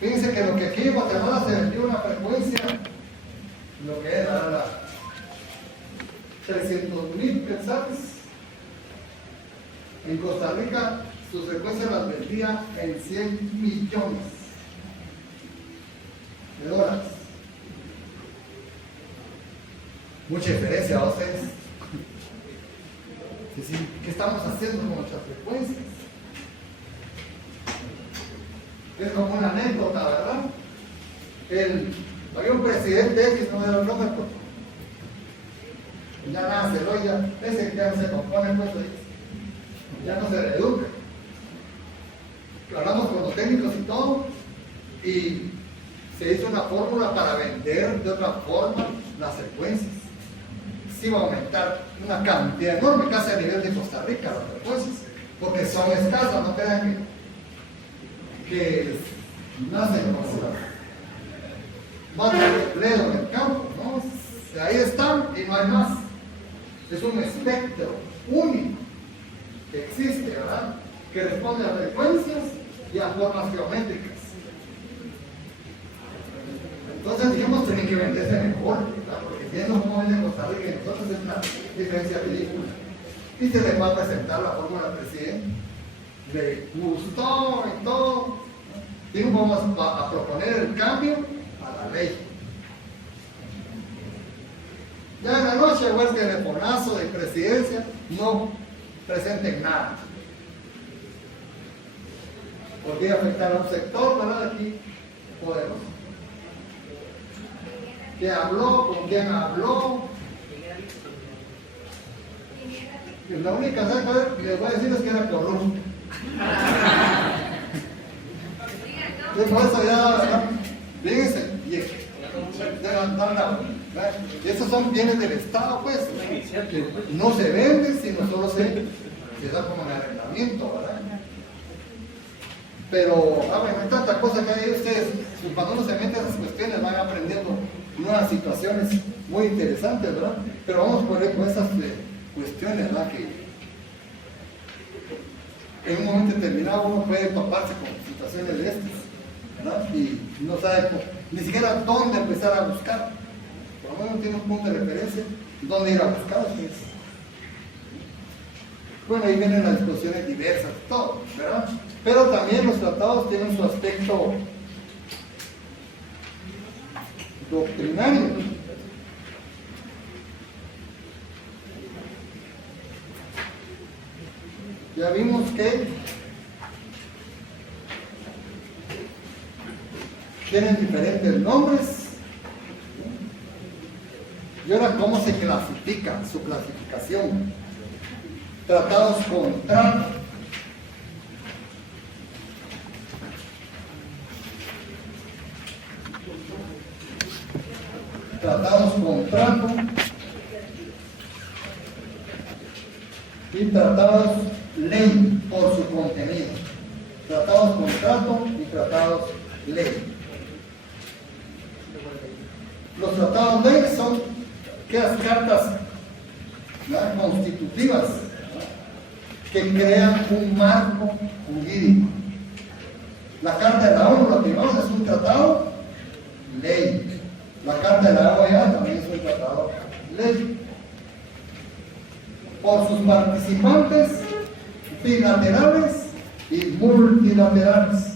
Fíjense que lo que aquí en Guatemala se vendió una frecuencia, lo que era la 300,000 pensantes. En Costa Rica sus frecuencias las vendía en 100 millones de dólares. Mucha diferencia a ustedes. ¿Qué estamos haciendo con nuestras frecuencias? Es como una anécdota, ¿verdad? Había un presidente X, no me da el nombre, ya nada se lo oye, ese ya no se compone, pues ya no se reduce. Hablamos con los técnicos y todo, y se hizo una fórmula para vender de otra forma las frecuencias. Sí va a aumentar una cantidad enorme, casi a nivel de Costa Rica, las frecuencias, porque son escasas, no crean que que nacen como las matas de empleo en el campo, ¿no? Ahí están y no hay más. Es un espectro único que existe, ¿verdad? Que responde a frecuencias y a formas geométricas. Entonces, digamos, tienen que venderse mejor, ¿verdad? Porque viendo cómo vende Costa Rica y nosotros es una diferencia ridícula. Y se les va a presentar la fórmula presidente. Le gustó y todo. Digo, vamos a proponer el cambio a la ley. Ya en la noche, o el telefonazo de presidencia, no presenten nada. Podría afectar a un sector, ¿verdad? Aquí, poderoso. ¿Qué habló? ¿Con quién habló? La única cosa que les voy a decir es que era corrupto. Por eso ya, fíjense, y esos son bienes del Estado, pues. No se venden, sino solo se da como en arrendamiento, ¿verdad? Pero, bueno, hay tanta cosa que hay ustedes, cuando uno se mete a esas cuestiones, van aprendiendo nuevas situaciones muy interesantes, ¿verdad? Pero vamos por ahí con esas cuestiones, ¿verdad? Que en un momento determinado uno puede toparse con situaciones de estas, ¿verdad? Y no sabe ni siquiera dónde empezar a buscar. Por lo menos tiene un punto de referencia, dónde ir a buscar. Pues. Bueno, ahí vienen las discusiones diversas, todo, ¿verdad? Pero también los tratados tienen su aspecto doctrinario. Ya vimos que tienen diferentes nombres. Y ahora, ¿cómo se clasifica? Su clasificación. Tratados contrato. Tratados contrato. Y tratados ley por su contenido. Tratados contrato y tratados ley. Los tratados ley son aquellas cartas, ¿verdad?, constitutivas, ¿verdad?, que crean un marco jurídico. La Carta de la ONU, lo que vimos, es un tratado ley. La Carta de la OEA también es un tratado ley. Por sus participantes bilaterales y multilaterales.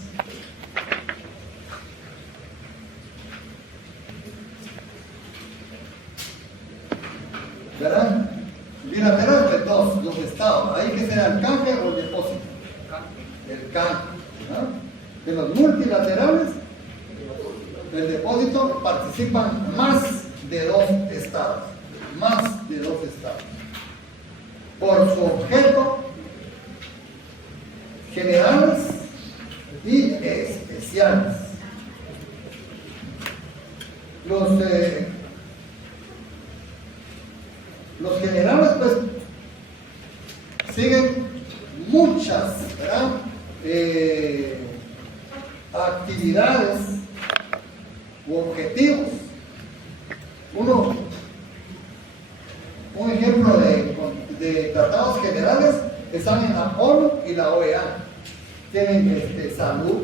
¿Verdad? Bilateral de todos los estados. Ahí que sea el canje o el depósito. El canje. ¿Verdad? De los multilaterales, del depósito participan más de 2 estados. Más de 2 estados. Por su objeto, generales y especiales. Los generales, pues, siguen muchas, ¿verdad?, actividades u objetivos. Un ejemplo de tratados generales están en la ONU y la OEA. Tienen salud,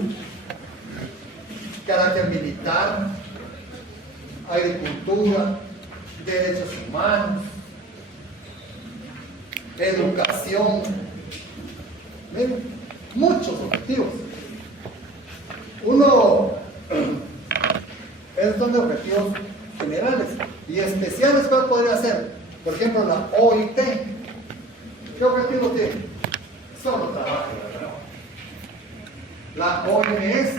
carácter militar, agricultura, derechos humanos, educación. Miren, muchos objetivos. Esos son de objetivos generales. Y especiales, ¿cuál podría ser? Por ejemplo, la OIT. ¿Qué objetivo tiene? Solo trabajo, ¿verdad? La OMS,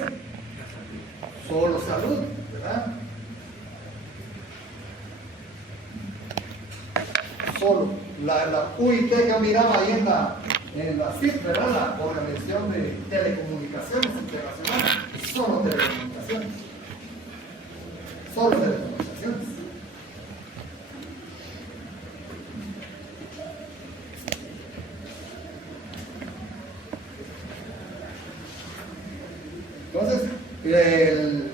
solo salud, ¿verdad? Solo. La UIT que miraba ahí en la CIT, ¿verdad?, la Organización de Telecomunicaciones Internacional, solo telecomunicaciones. Solo telecomunicaciones. Entonces, el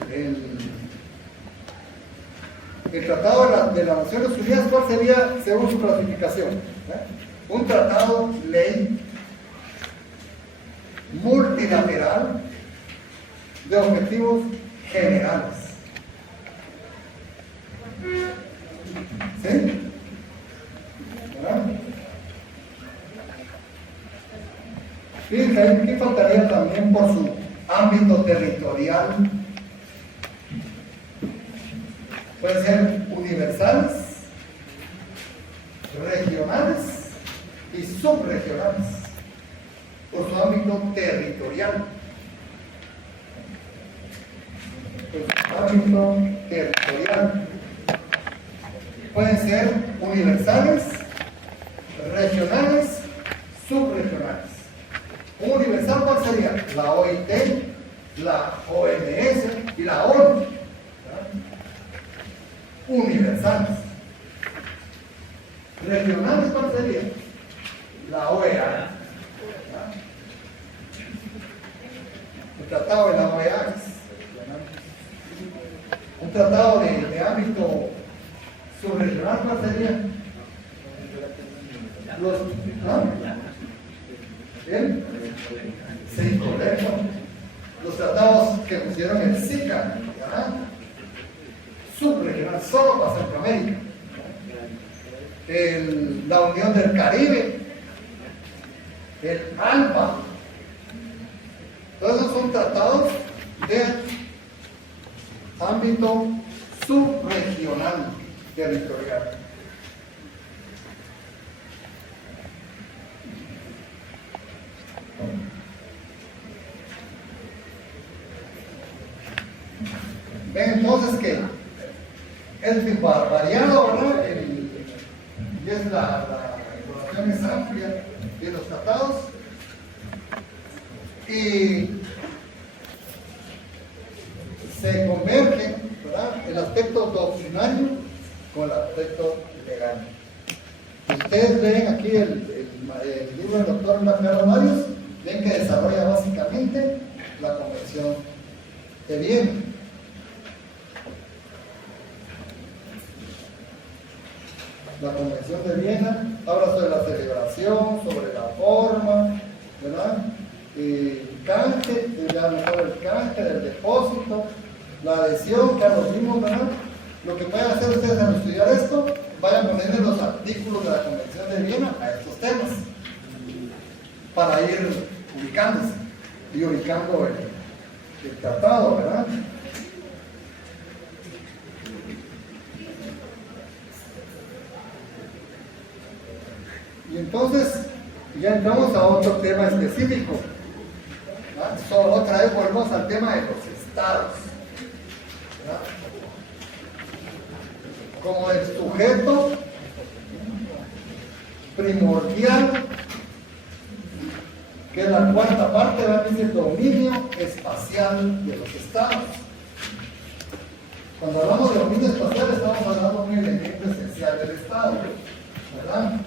Tratado de las Naciones Unidas, ¿cuál sería según su clasificación? Un tratado ley multilateral de objetivos generales. ¿Sí? ¿Verdad? Fíjense, ¿qué faltaría también por su ámbito territorial? Pueden ser universales, regionales y subregionales, por su ámbito territorial. Por su ámbito territorial. Pueden ser universales, regionales, subregionales. Un universal, ¿cuál sería? La OIT, la OMS y la ONU. Universales. Regionales, ¿cuál sería? La OEA. El tratado de la OEA. Un tratado de ámbito subregional, ¿cuál sería? ¿Bien? Sí, correcto. Los tratados que pusieron el SICA, ¿verdad? Subregional, solo para Centroamérica. La Unión del Caribe, el ALBA. Todos esos son tratados de ámbito subregional territorial. Ven entonces que es variado, ¿verdad? Y es la información es amplia de los tratados y se converge, ¿verdad?, el aspecto doctrinario con el aspecto legal. Ustedes ven aquí el libro del doctor Carlos Marius, ven que desarrolla básicamente la Convención de Viena. La Convención de Viena habla sobre la celebración, sobre la forma, ¿verdad? Canje, ya mejor el canje del depósito, la adhesión, que los mismos, ¿verdad? Lo que pueden hacer ustedes al estudiar esto, vayan poniendo los artículos de la Convención de Viena a estos temas, para ir ubicándose y ubicando el tratado, ¿verdad? Y entonces ya entramos a otro tema específico. Otra vez volvemos al tema de los estados. ¿Verdad? Como el sujeto primordial, que es la cuarta parte, es el dominio espacial de los estados. Cuando hablamos de dominio espacial estamos hablando de un elemento esencial del estado, ¿verdad?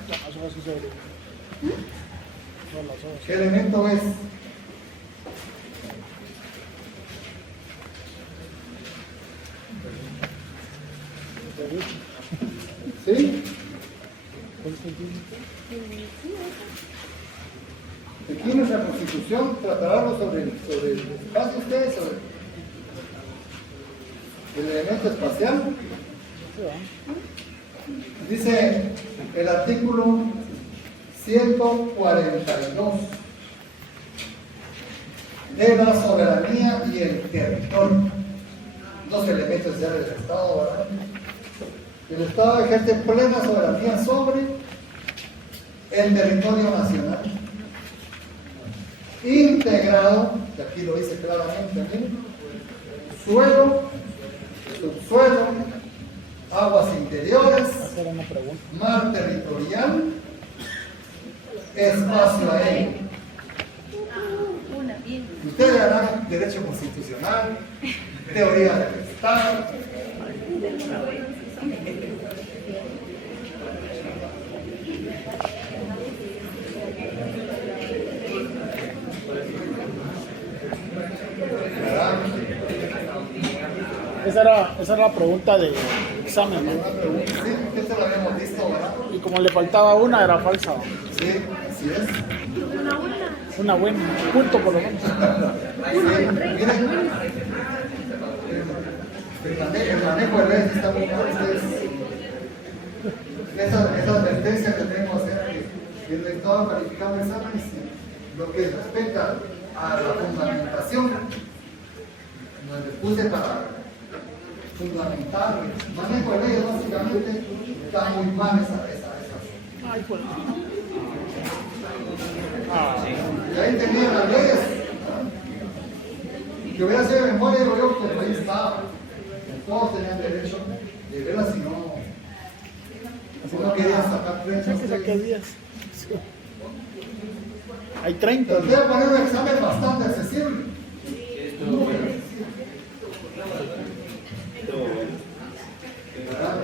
¿Qué elemento es? ¿Sí? Aquí en nuestra Constitución tratará sobre el espacio, ustedes, sobre el elemento espacial. Dice el artículo 142 de la soberanía y el territorio. Dos elementos ya del Estado, ¿verdad? El Estado ejerce plena soberanía sobre el territorio nacional, integrado, que aquí lo dice claramente, suelo, subsuelo, aguas interiores, mar territorial, espacio aéreo. Ustedes harán derecho constitucional, teoría del Estado. ¿Verdad? Esa era la pregunta de examen, Una ¿no? pregunta, sí, esto lo habíamos visto, ¿verdad? Y como le faltaba una, era falsa. Sí, así es. Una buena, un punto por lo menos. Miren, el manejo de redes está muy mal, ustedes. Esa advertencia que tenemos acerca de que el Estado calificado de exámenes, lo que respecta a la fundamentación, donde puse para fundamentar el manejo de leyes, básicamente está muy mal esa. Ay, pues. Y ahí tenían las leyes. Que hubiera sido de memoria, digo yo, pero ahí estaba. Todos tenían derecho de verlas si no querían sacar 30. ¿Qué saqué 10? Hay 30. Pero voy a poner un examen bastante accesible. ¿Verdad?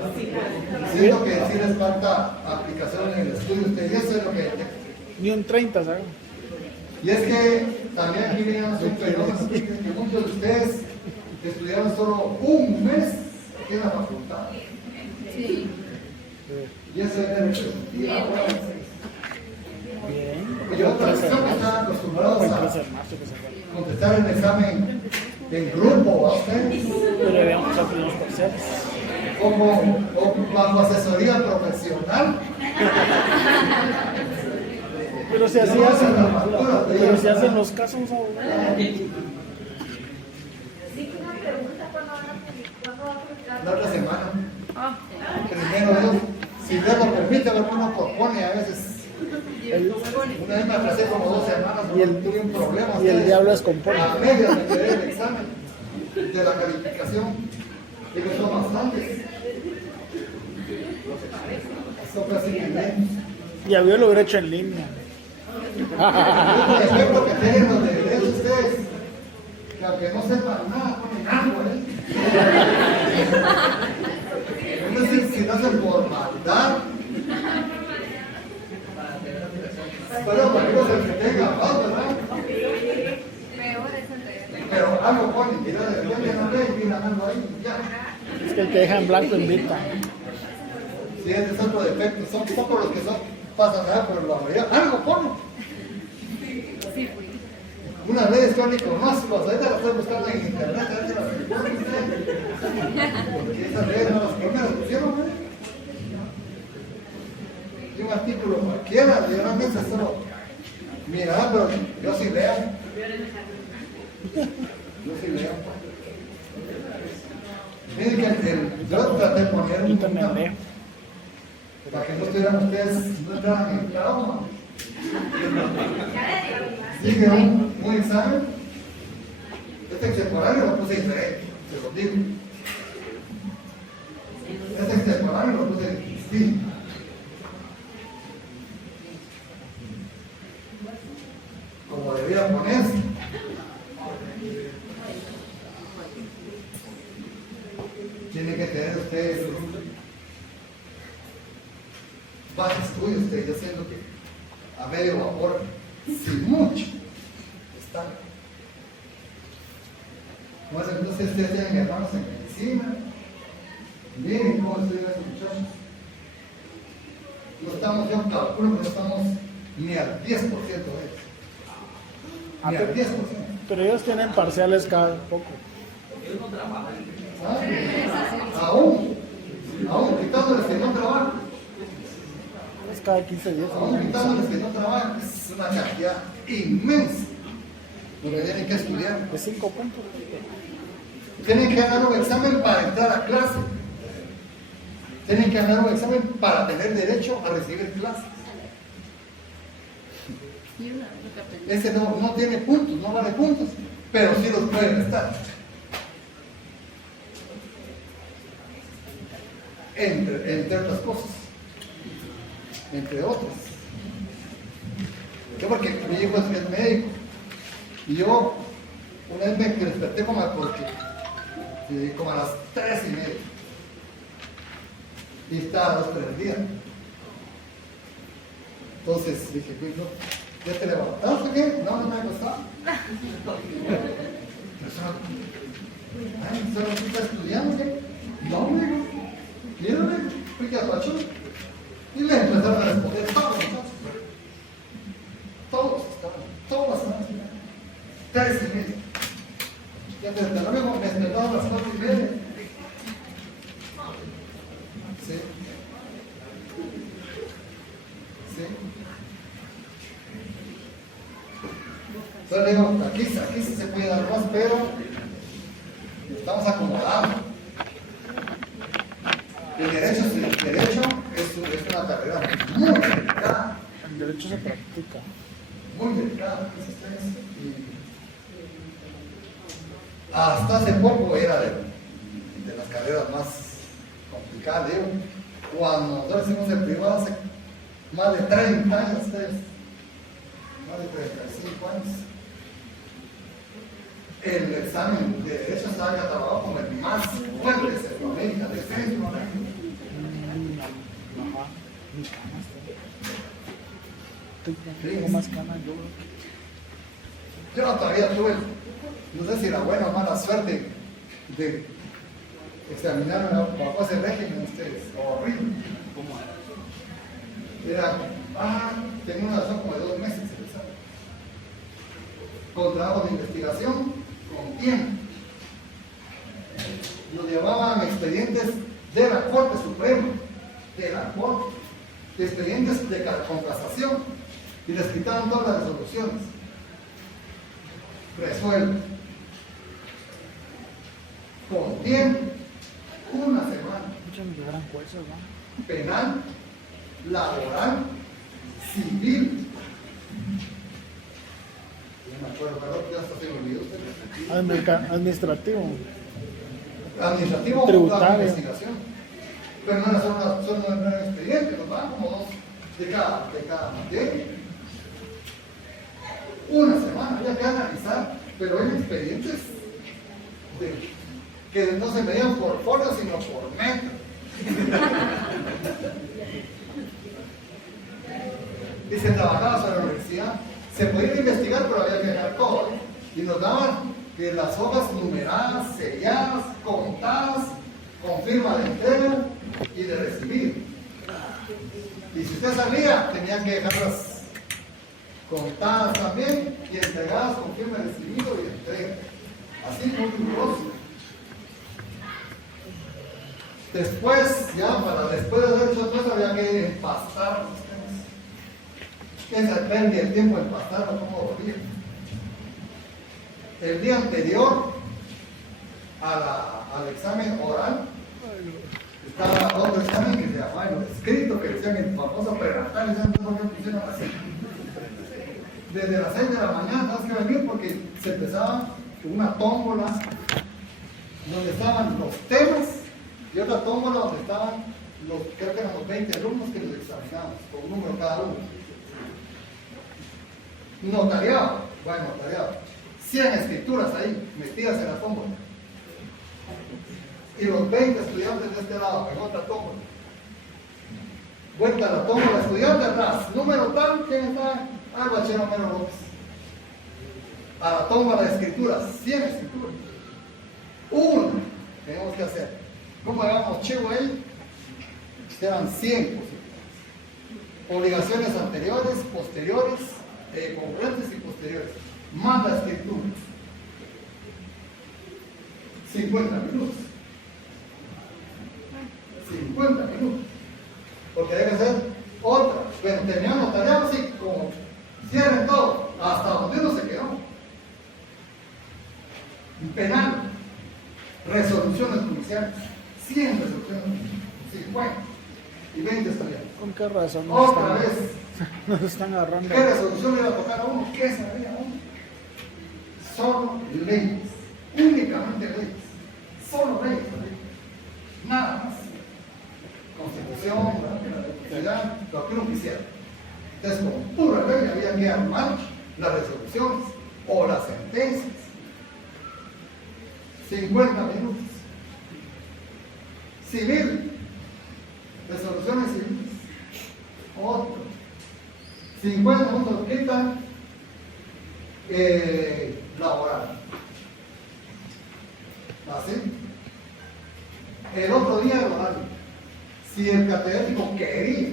Siento que sí les falta aplicación en el estudio. Ustedes, y eso es lo que. Ni un 30, ¿sabes? Y es que también aquí vienen un fenómeno que muchos de ustedes estudiaron solo un mes aquí en la facultad. Sí. Y eso es derecho. Bien. Y otros que están acostumbrados a contestar el examen en grupo, ¿a ustedes? Pero veamos a los parciales. O bajo asesoría profesional. Pero si así hacen, pero si hacen los casos, abogado. La otra semana. Primero Dios, si Dios lo permite, lo que uno propone a veces. Una vez me atrasé como 2 semanas, Y el- tuve un problema. y el diablo es compone. A medias me quedé el examen de la calificación. Y que son bastantes. Son casi 500. Y a lo hubiera hecho en línea. El ejemplo que tienen los de derecho ustedes, que aunque no sepan nada, ponen algo, ¿eh? Es decir, si no hacen por maldad, pero para que no se entretenga más, ¿verdad? Peor es entregar. Pero algo ponen, mira, de repente no ven, mira algo ahí, ya. Es que el que deja en blanco invita. Si ese es otro defecto, son pocos los que pasan nada, pero la mayoría, algo ponen. Unas leyes que yo ni conozco, ahorita las estoy buscando en internet, a ver si las encuentro ustedes. Porque esas leyes no las pusieron, ¿eh? Y un artículo cualquiera, literalmente solo. Mira, pero yo sí leo. Yo sí leo. Miren que yo traté de poner Yo también leo. para que no estuvieran ustedes, no entraran en trauma. Sigue un examen. Este extemporáneo lo puse diferente, se lo digo. Este extemporáneo lo puse distinto. Como debía ponerse. Tienen que tener ustedes más estudios, ustedes, yo siento que a medio vapor, sin mucho, están. Bueno, entonces ustedes tienen hermanos en medicina. Miren cómo estudian esos muchachos. No estamos, yo calculo que no estamos ni al 10% de ellos. Ni al 10%. Pero ellos tienen parciales cada poco. ¿Ah? Aún quitándoles que no trabajan. Es cada 15 días. Aún quitándoles que no trabajan, es una cantidad inmensa lo que tienen que estudiar. De 5 puntos. Tienen que dar un examen para entrar a clase. Tienen que dar un examen para tener derecho a recibir clases. Ese no tiene puntos, no vale puntos, pero sí los pueden estar. Entre otras cosas. Entre otras. Yo porque mi hijo es médico. Y yo una vez me desperté como a las 3:30. Y estaba a las 3 del día. Entonces dije, güey, no, ¿ya te levantaste o qué? No me ha costado. Solo tú estás estudiando. Tapachú. Y le empezaron a responder todos, muchachos. Todos estaban, todas las 3:30. Ya desde luego me despertaron a las 4:30. Sí. Sí. Entonces digo, aquí sí se puede dar más, pero estamos acomodando. El derecho es una carrera muy delicada. El derecho se practica. Muy delicada. Hasta hace poco era de las carreras más complicadas, digo. Cuando nosotros hicimos el privado hace más de 30 años, más de 35 años, el examen de derecho estaba catalogado como el más fuerte de Centroamérica, de Centroamérica. Ajá. Mis canas. Tengo más canas yo. Yo todavía tuve, no sé si era buena o mala suerte de examinar bajo ese régimen ustedes, horrible. Era, tenía una razón como de 2 meses el examen. Con trabajo de investigación, con tiempo. Nos llevaban expedientes de la Corte Suprema, de la Corte, de expedientes con casación, y les quitaban todas las resoluciones. Resuelto. Con tiempo, 1 semana. Muchos me llevarán jueces, ¿no? Penal, laboral, civil. No me acuerdo, perdón, ya hasta se me olvidó usted. Administrativo. Administrativo o Tributario. investigación. Pero no era solo un expediente, nos daban como 2 de cada materia. 1 semana, había que analizar, pero hay expedientes que no se medían por folio, sino por metro. Y se trabajaba sobre la universidad. Se podía investigar, pero había que dejar todo. Y nos daban que las hojas numeradas, selladas, contadas, con firma de entrega y de recibir. Y si usted salía, tenía que dejarlas contadas también y entregadas con firma de recibido y de entrega. Así muy riguroso. Después, después de haber hecho todo eso, había que empastar los temas. ¿Quién se perdía el tiempo en empastarlo? ¿Cómo volvía? El día anterior al examen oral, estaba otro examen que se llamaba el escrito, que decían el famoso prenatal, y no sé por qué pusieron así. Desde las 6 de la mañana tenías que venir porque se empezaba una tómbola donde estaban los temas y otra tómbola donde estaban creo que eran los 20 alumnos que los examinamos, con un número cada uno. Notariado, bueno, notariado. 100 escrituras ahí, metidas en la tómbola. Y los 20 estudiantes de este lado, en otra tómbola. Vuelta a la tómbola, estudiante atrás, número tal, ¿quién está? Al bachero Homero López. A la tómbola de escrituras, 100 escrituras. Uno tenemos que hacer. ¿Cómo llamamos chivo ahí? Quedan 100 posibles. Obligaciones anteriores, posteriores, concurrentes y posteriores. Más la escritura. 50 minutos. 50 minutos. Porque hay que hacer otra. Bueno, teníamos notariado así, como cierren todo, hasta donde uno se quedó. Penal. Resoluciones judiciales. 100 resoluciones. 50. Y 20 estudiantes. ¿Con qué razón Otra vez. nos están agarrando? ¿Qué resolución le iba a tocar a uno? ¿Qué sabía uno? Solo leyes. Únicamente leyes. Solo leyes. Nada más. Constitución, electricidad, lo que uno quisiera. Entonces, con pura ley había que armar las resoluciones o las sentencias. 50 minutos. Civil. Resoluciones civiles. Otro. 50 minutos quitan laboral. ¿Así? El otro día el horario. Si el catedrático quería,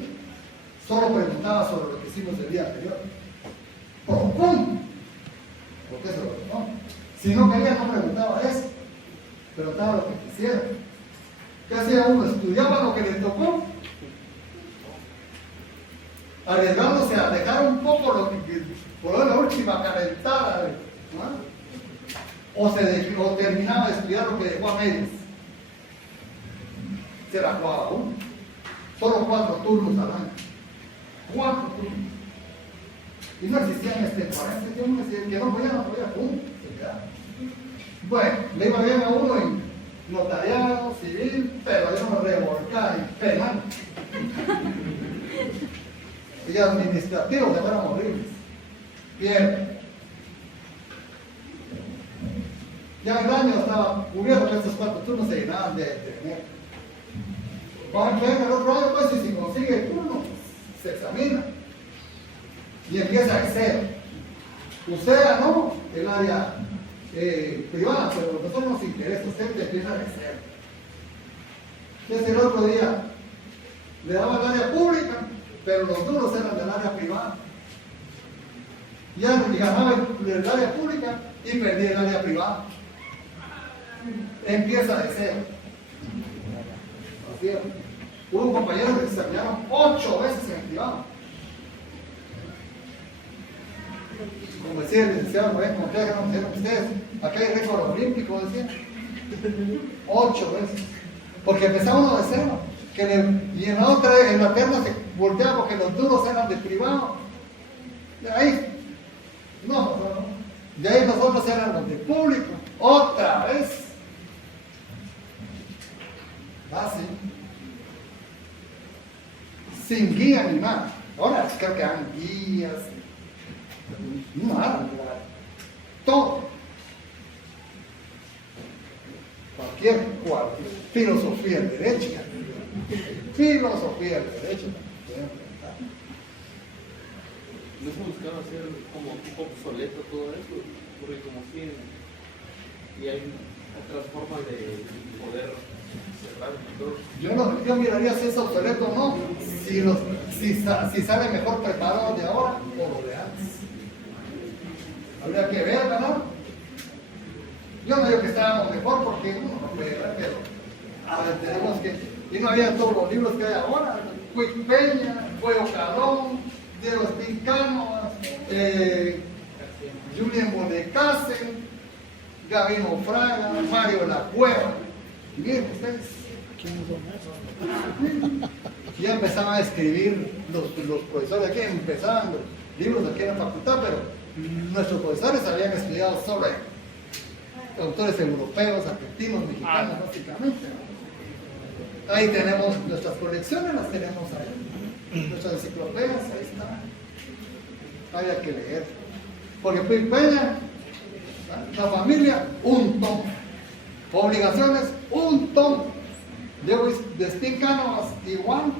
solo preguntaba sobre lo que hicimos el día anterior. ¡Pum! Porque eso no. Si no quería, no preguntaba eso. Preguntaba lo que quisiera. ¿Qué hacía uno? Estudiaba lo que le tocó, arriesgándose a dejar un poco lo que por la última calentada, ¿no? O terminaba de estudiar lo que dejó a medias. Se la jugaba uno. Solo 4 turnos al año. 4 turnos. Y no existían extemporáneos. El que no podía, pum, se quedaba. Bueno, le iba bien a uno en notariado, civil, pero yo no revolcaba en penal. Y administrativos de fueran horribles. Bien. Ya el año estaba cubierto que esos 4 turnos se llenaban de tener. Van a el otro año, pues, y si consigue el turno, se examina. Y empieza de cero. Usted ganó el área privada, pero a nosotros nos interesa, usted empieza de cero. Entonces el otro día le daba el área pública, pero los duros eran del área privada. Ya ganaba el área pública y perdía el área privada. Empieza de cero. Así es. Hubo un compañero que se examinaron 8 veces en el privado. Como decía el licenciado Moreno, como ustedes, acá hay récord olímpico, decían. 8 veces. Porque empezaba uno de cero. Y en la otra, en la terna se volteaba porque los duros eran de privado. De ahí. No. De ahí nosotros éramos de público. Otra vez. Así. Sin guía ni nada. Ahora creo que dan guías. Nada. Todo. Cualquier filosofía del derecho. Filosofía del derecho. ¿No se buscaba hacer como un poco obsoleto todo eso? Porque como si y hay otras formas de poder cerrar todo. Yo miraría si es obsoleto o no, si sale mejor preparado de ahora o lo de antes. Habría que ver, ¿no? Yo no digo que estábamos mejor porque uno no puede ver, pero a ver, tenemos que... Y no había todos los libros que hay ahora. Quick Peña, Fuego Calón, Diego Espincano, Julián Bonecase, Gabino Fraga, Mario La Cueva. Y miren ustedes. Ya empezaban a escribir los profesores aquí, empezaban los libros aquí en la facultad, pero nuestros profesores habían estudiado sobre autores europeos, argentinos, mexicanos, básicamente. Ahí tenemos nuestras colecciones, las tenemos ahí. Nuestras enciclopedias, ahí están. Había que leer. Porque Peña, la familia, un tomo. Obligaciones, un tomo. Diego de Espíncano, igual.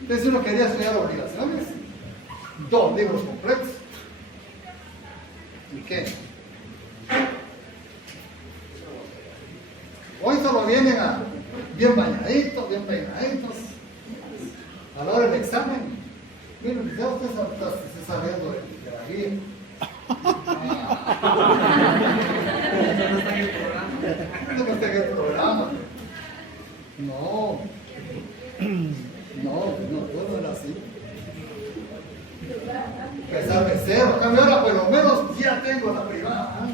Entonces uno quería estudiar obligaciones. 2 libros completos. ¿Y qué? Hoy solo vienen bien bañaditos, bien peinaditos. A la hora del examen. Miren, ya usted se está saliendo de la guía. Eso no está en el programa. Eso no está en el programa. No, todo era así. Empezar de cero. Cambio ahora, por lo menos ya tengo la privada.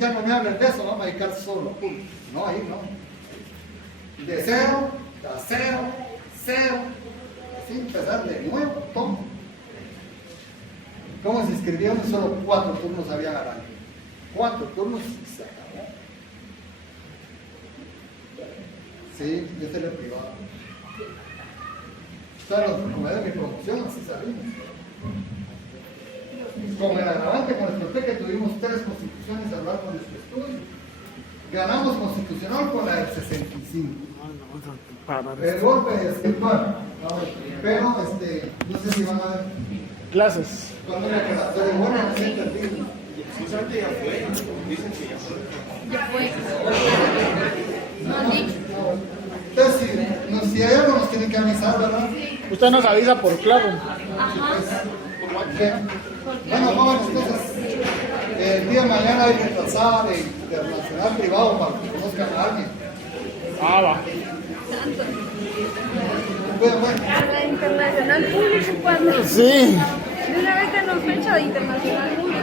Ya no me hablen de eso, vamos a dedicar solo. No, ahí no. De cero, a cero, cero. Así empezar de nuevo, todo. ¿Cómo se inscribieron? Solo 4 turnos había al año. 4 turnos y se acabó. Sí, yo soy el privado. Claro, como era mi promoción, así salimos. Como el agravante con el que tuvimos 3 constituciones a lo largo de nuestro estudio. Ganamos constitucional con la del 65. El golpe de escritor. Pero, no sé si van a ver. Clases. Cuando me quedé bueno, no sé entendido. Supuestamente ya fue, dicen que ya fue. Ya fue. No han dicho. Entonces, si si hay algo nos tienen que avisar, ¿verdad? Usted nos avisa por claro. Bueno, jóvenes, entonces, el día de mañana hay que trazar de internacional privado para que conozcan a alguien. Ah, va. Bueno, A la internacional público, ¿cuándo? Sí. De una vez tenemos fecha de internacional público.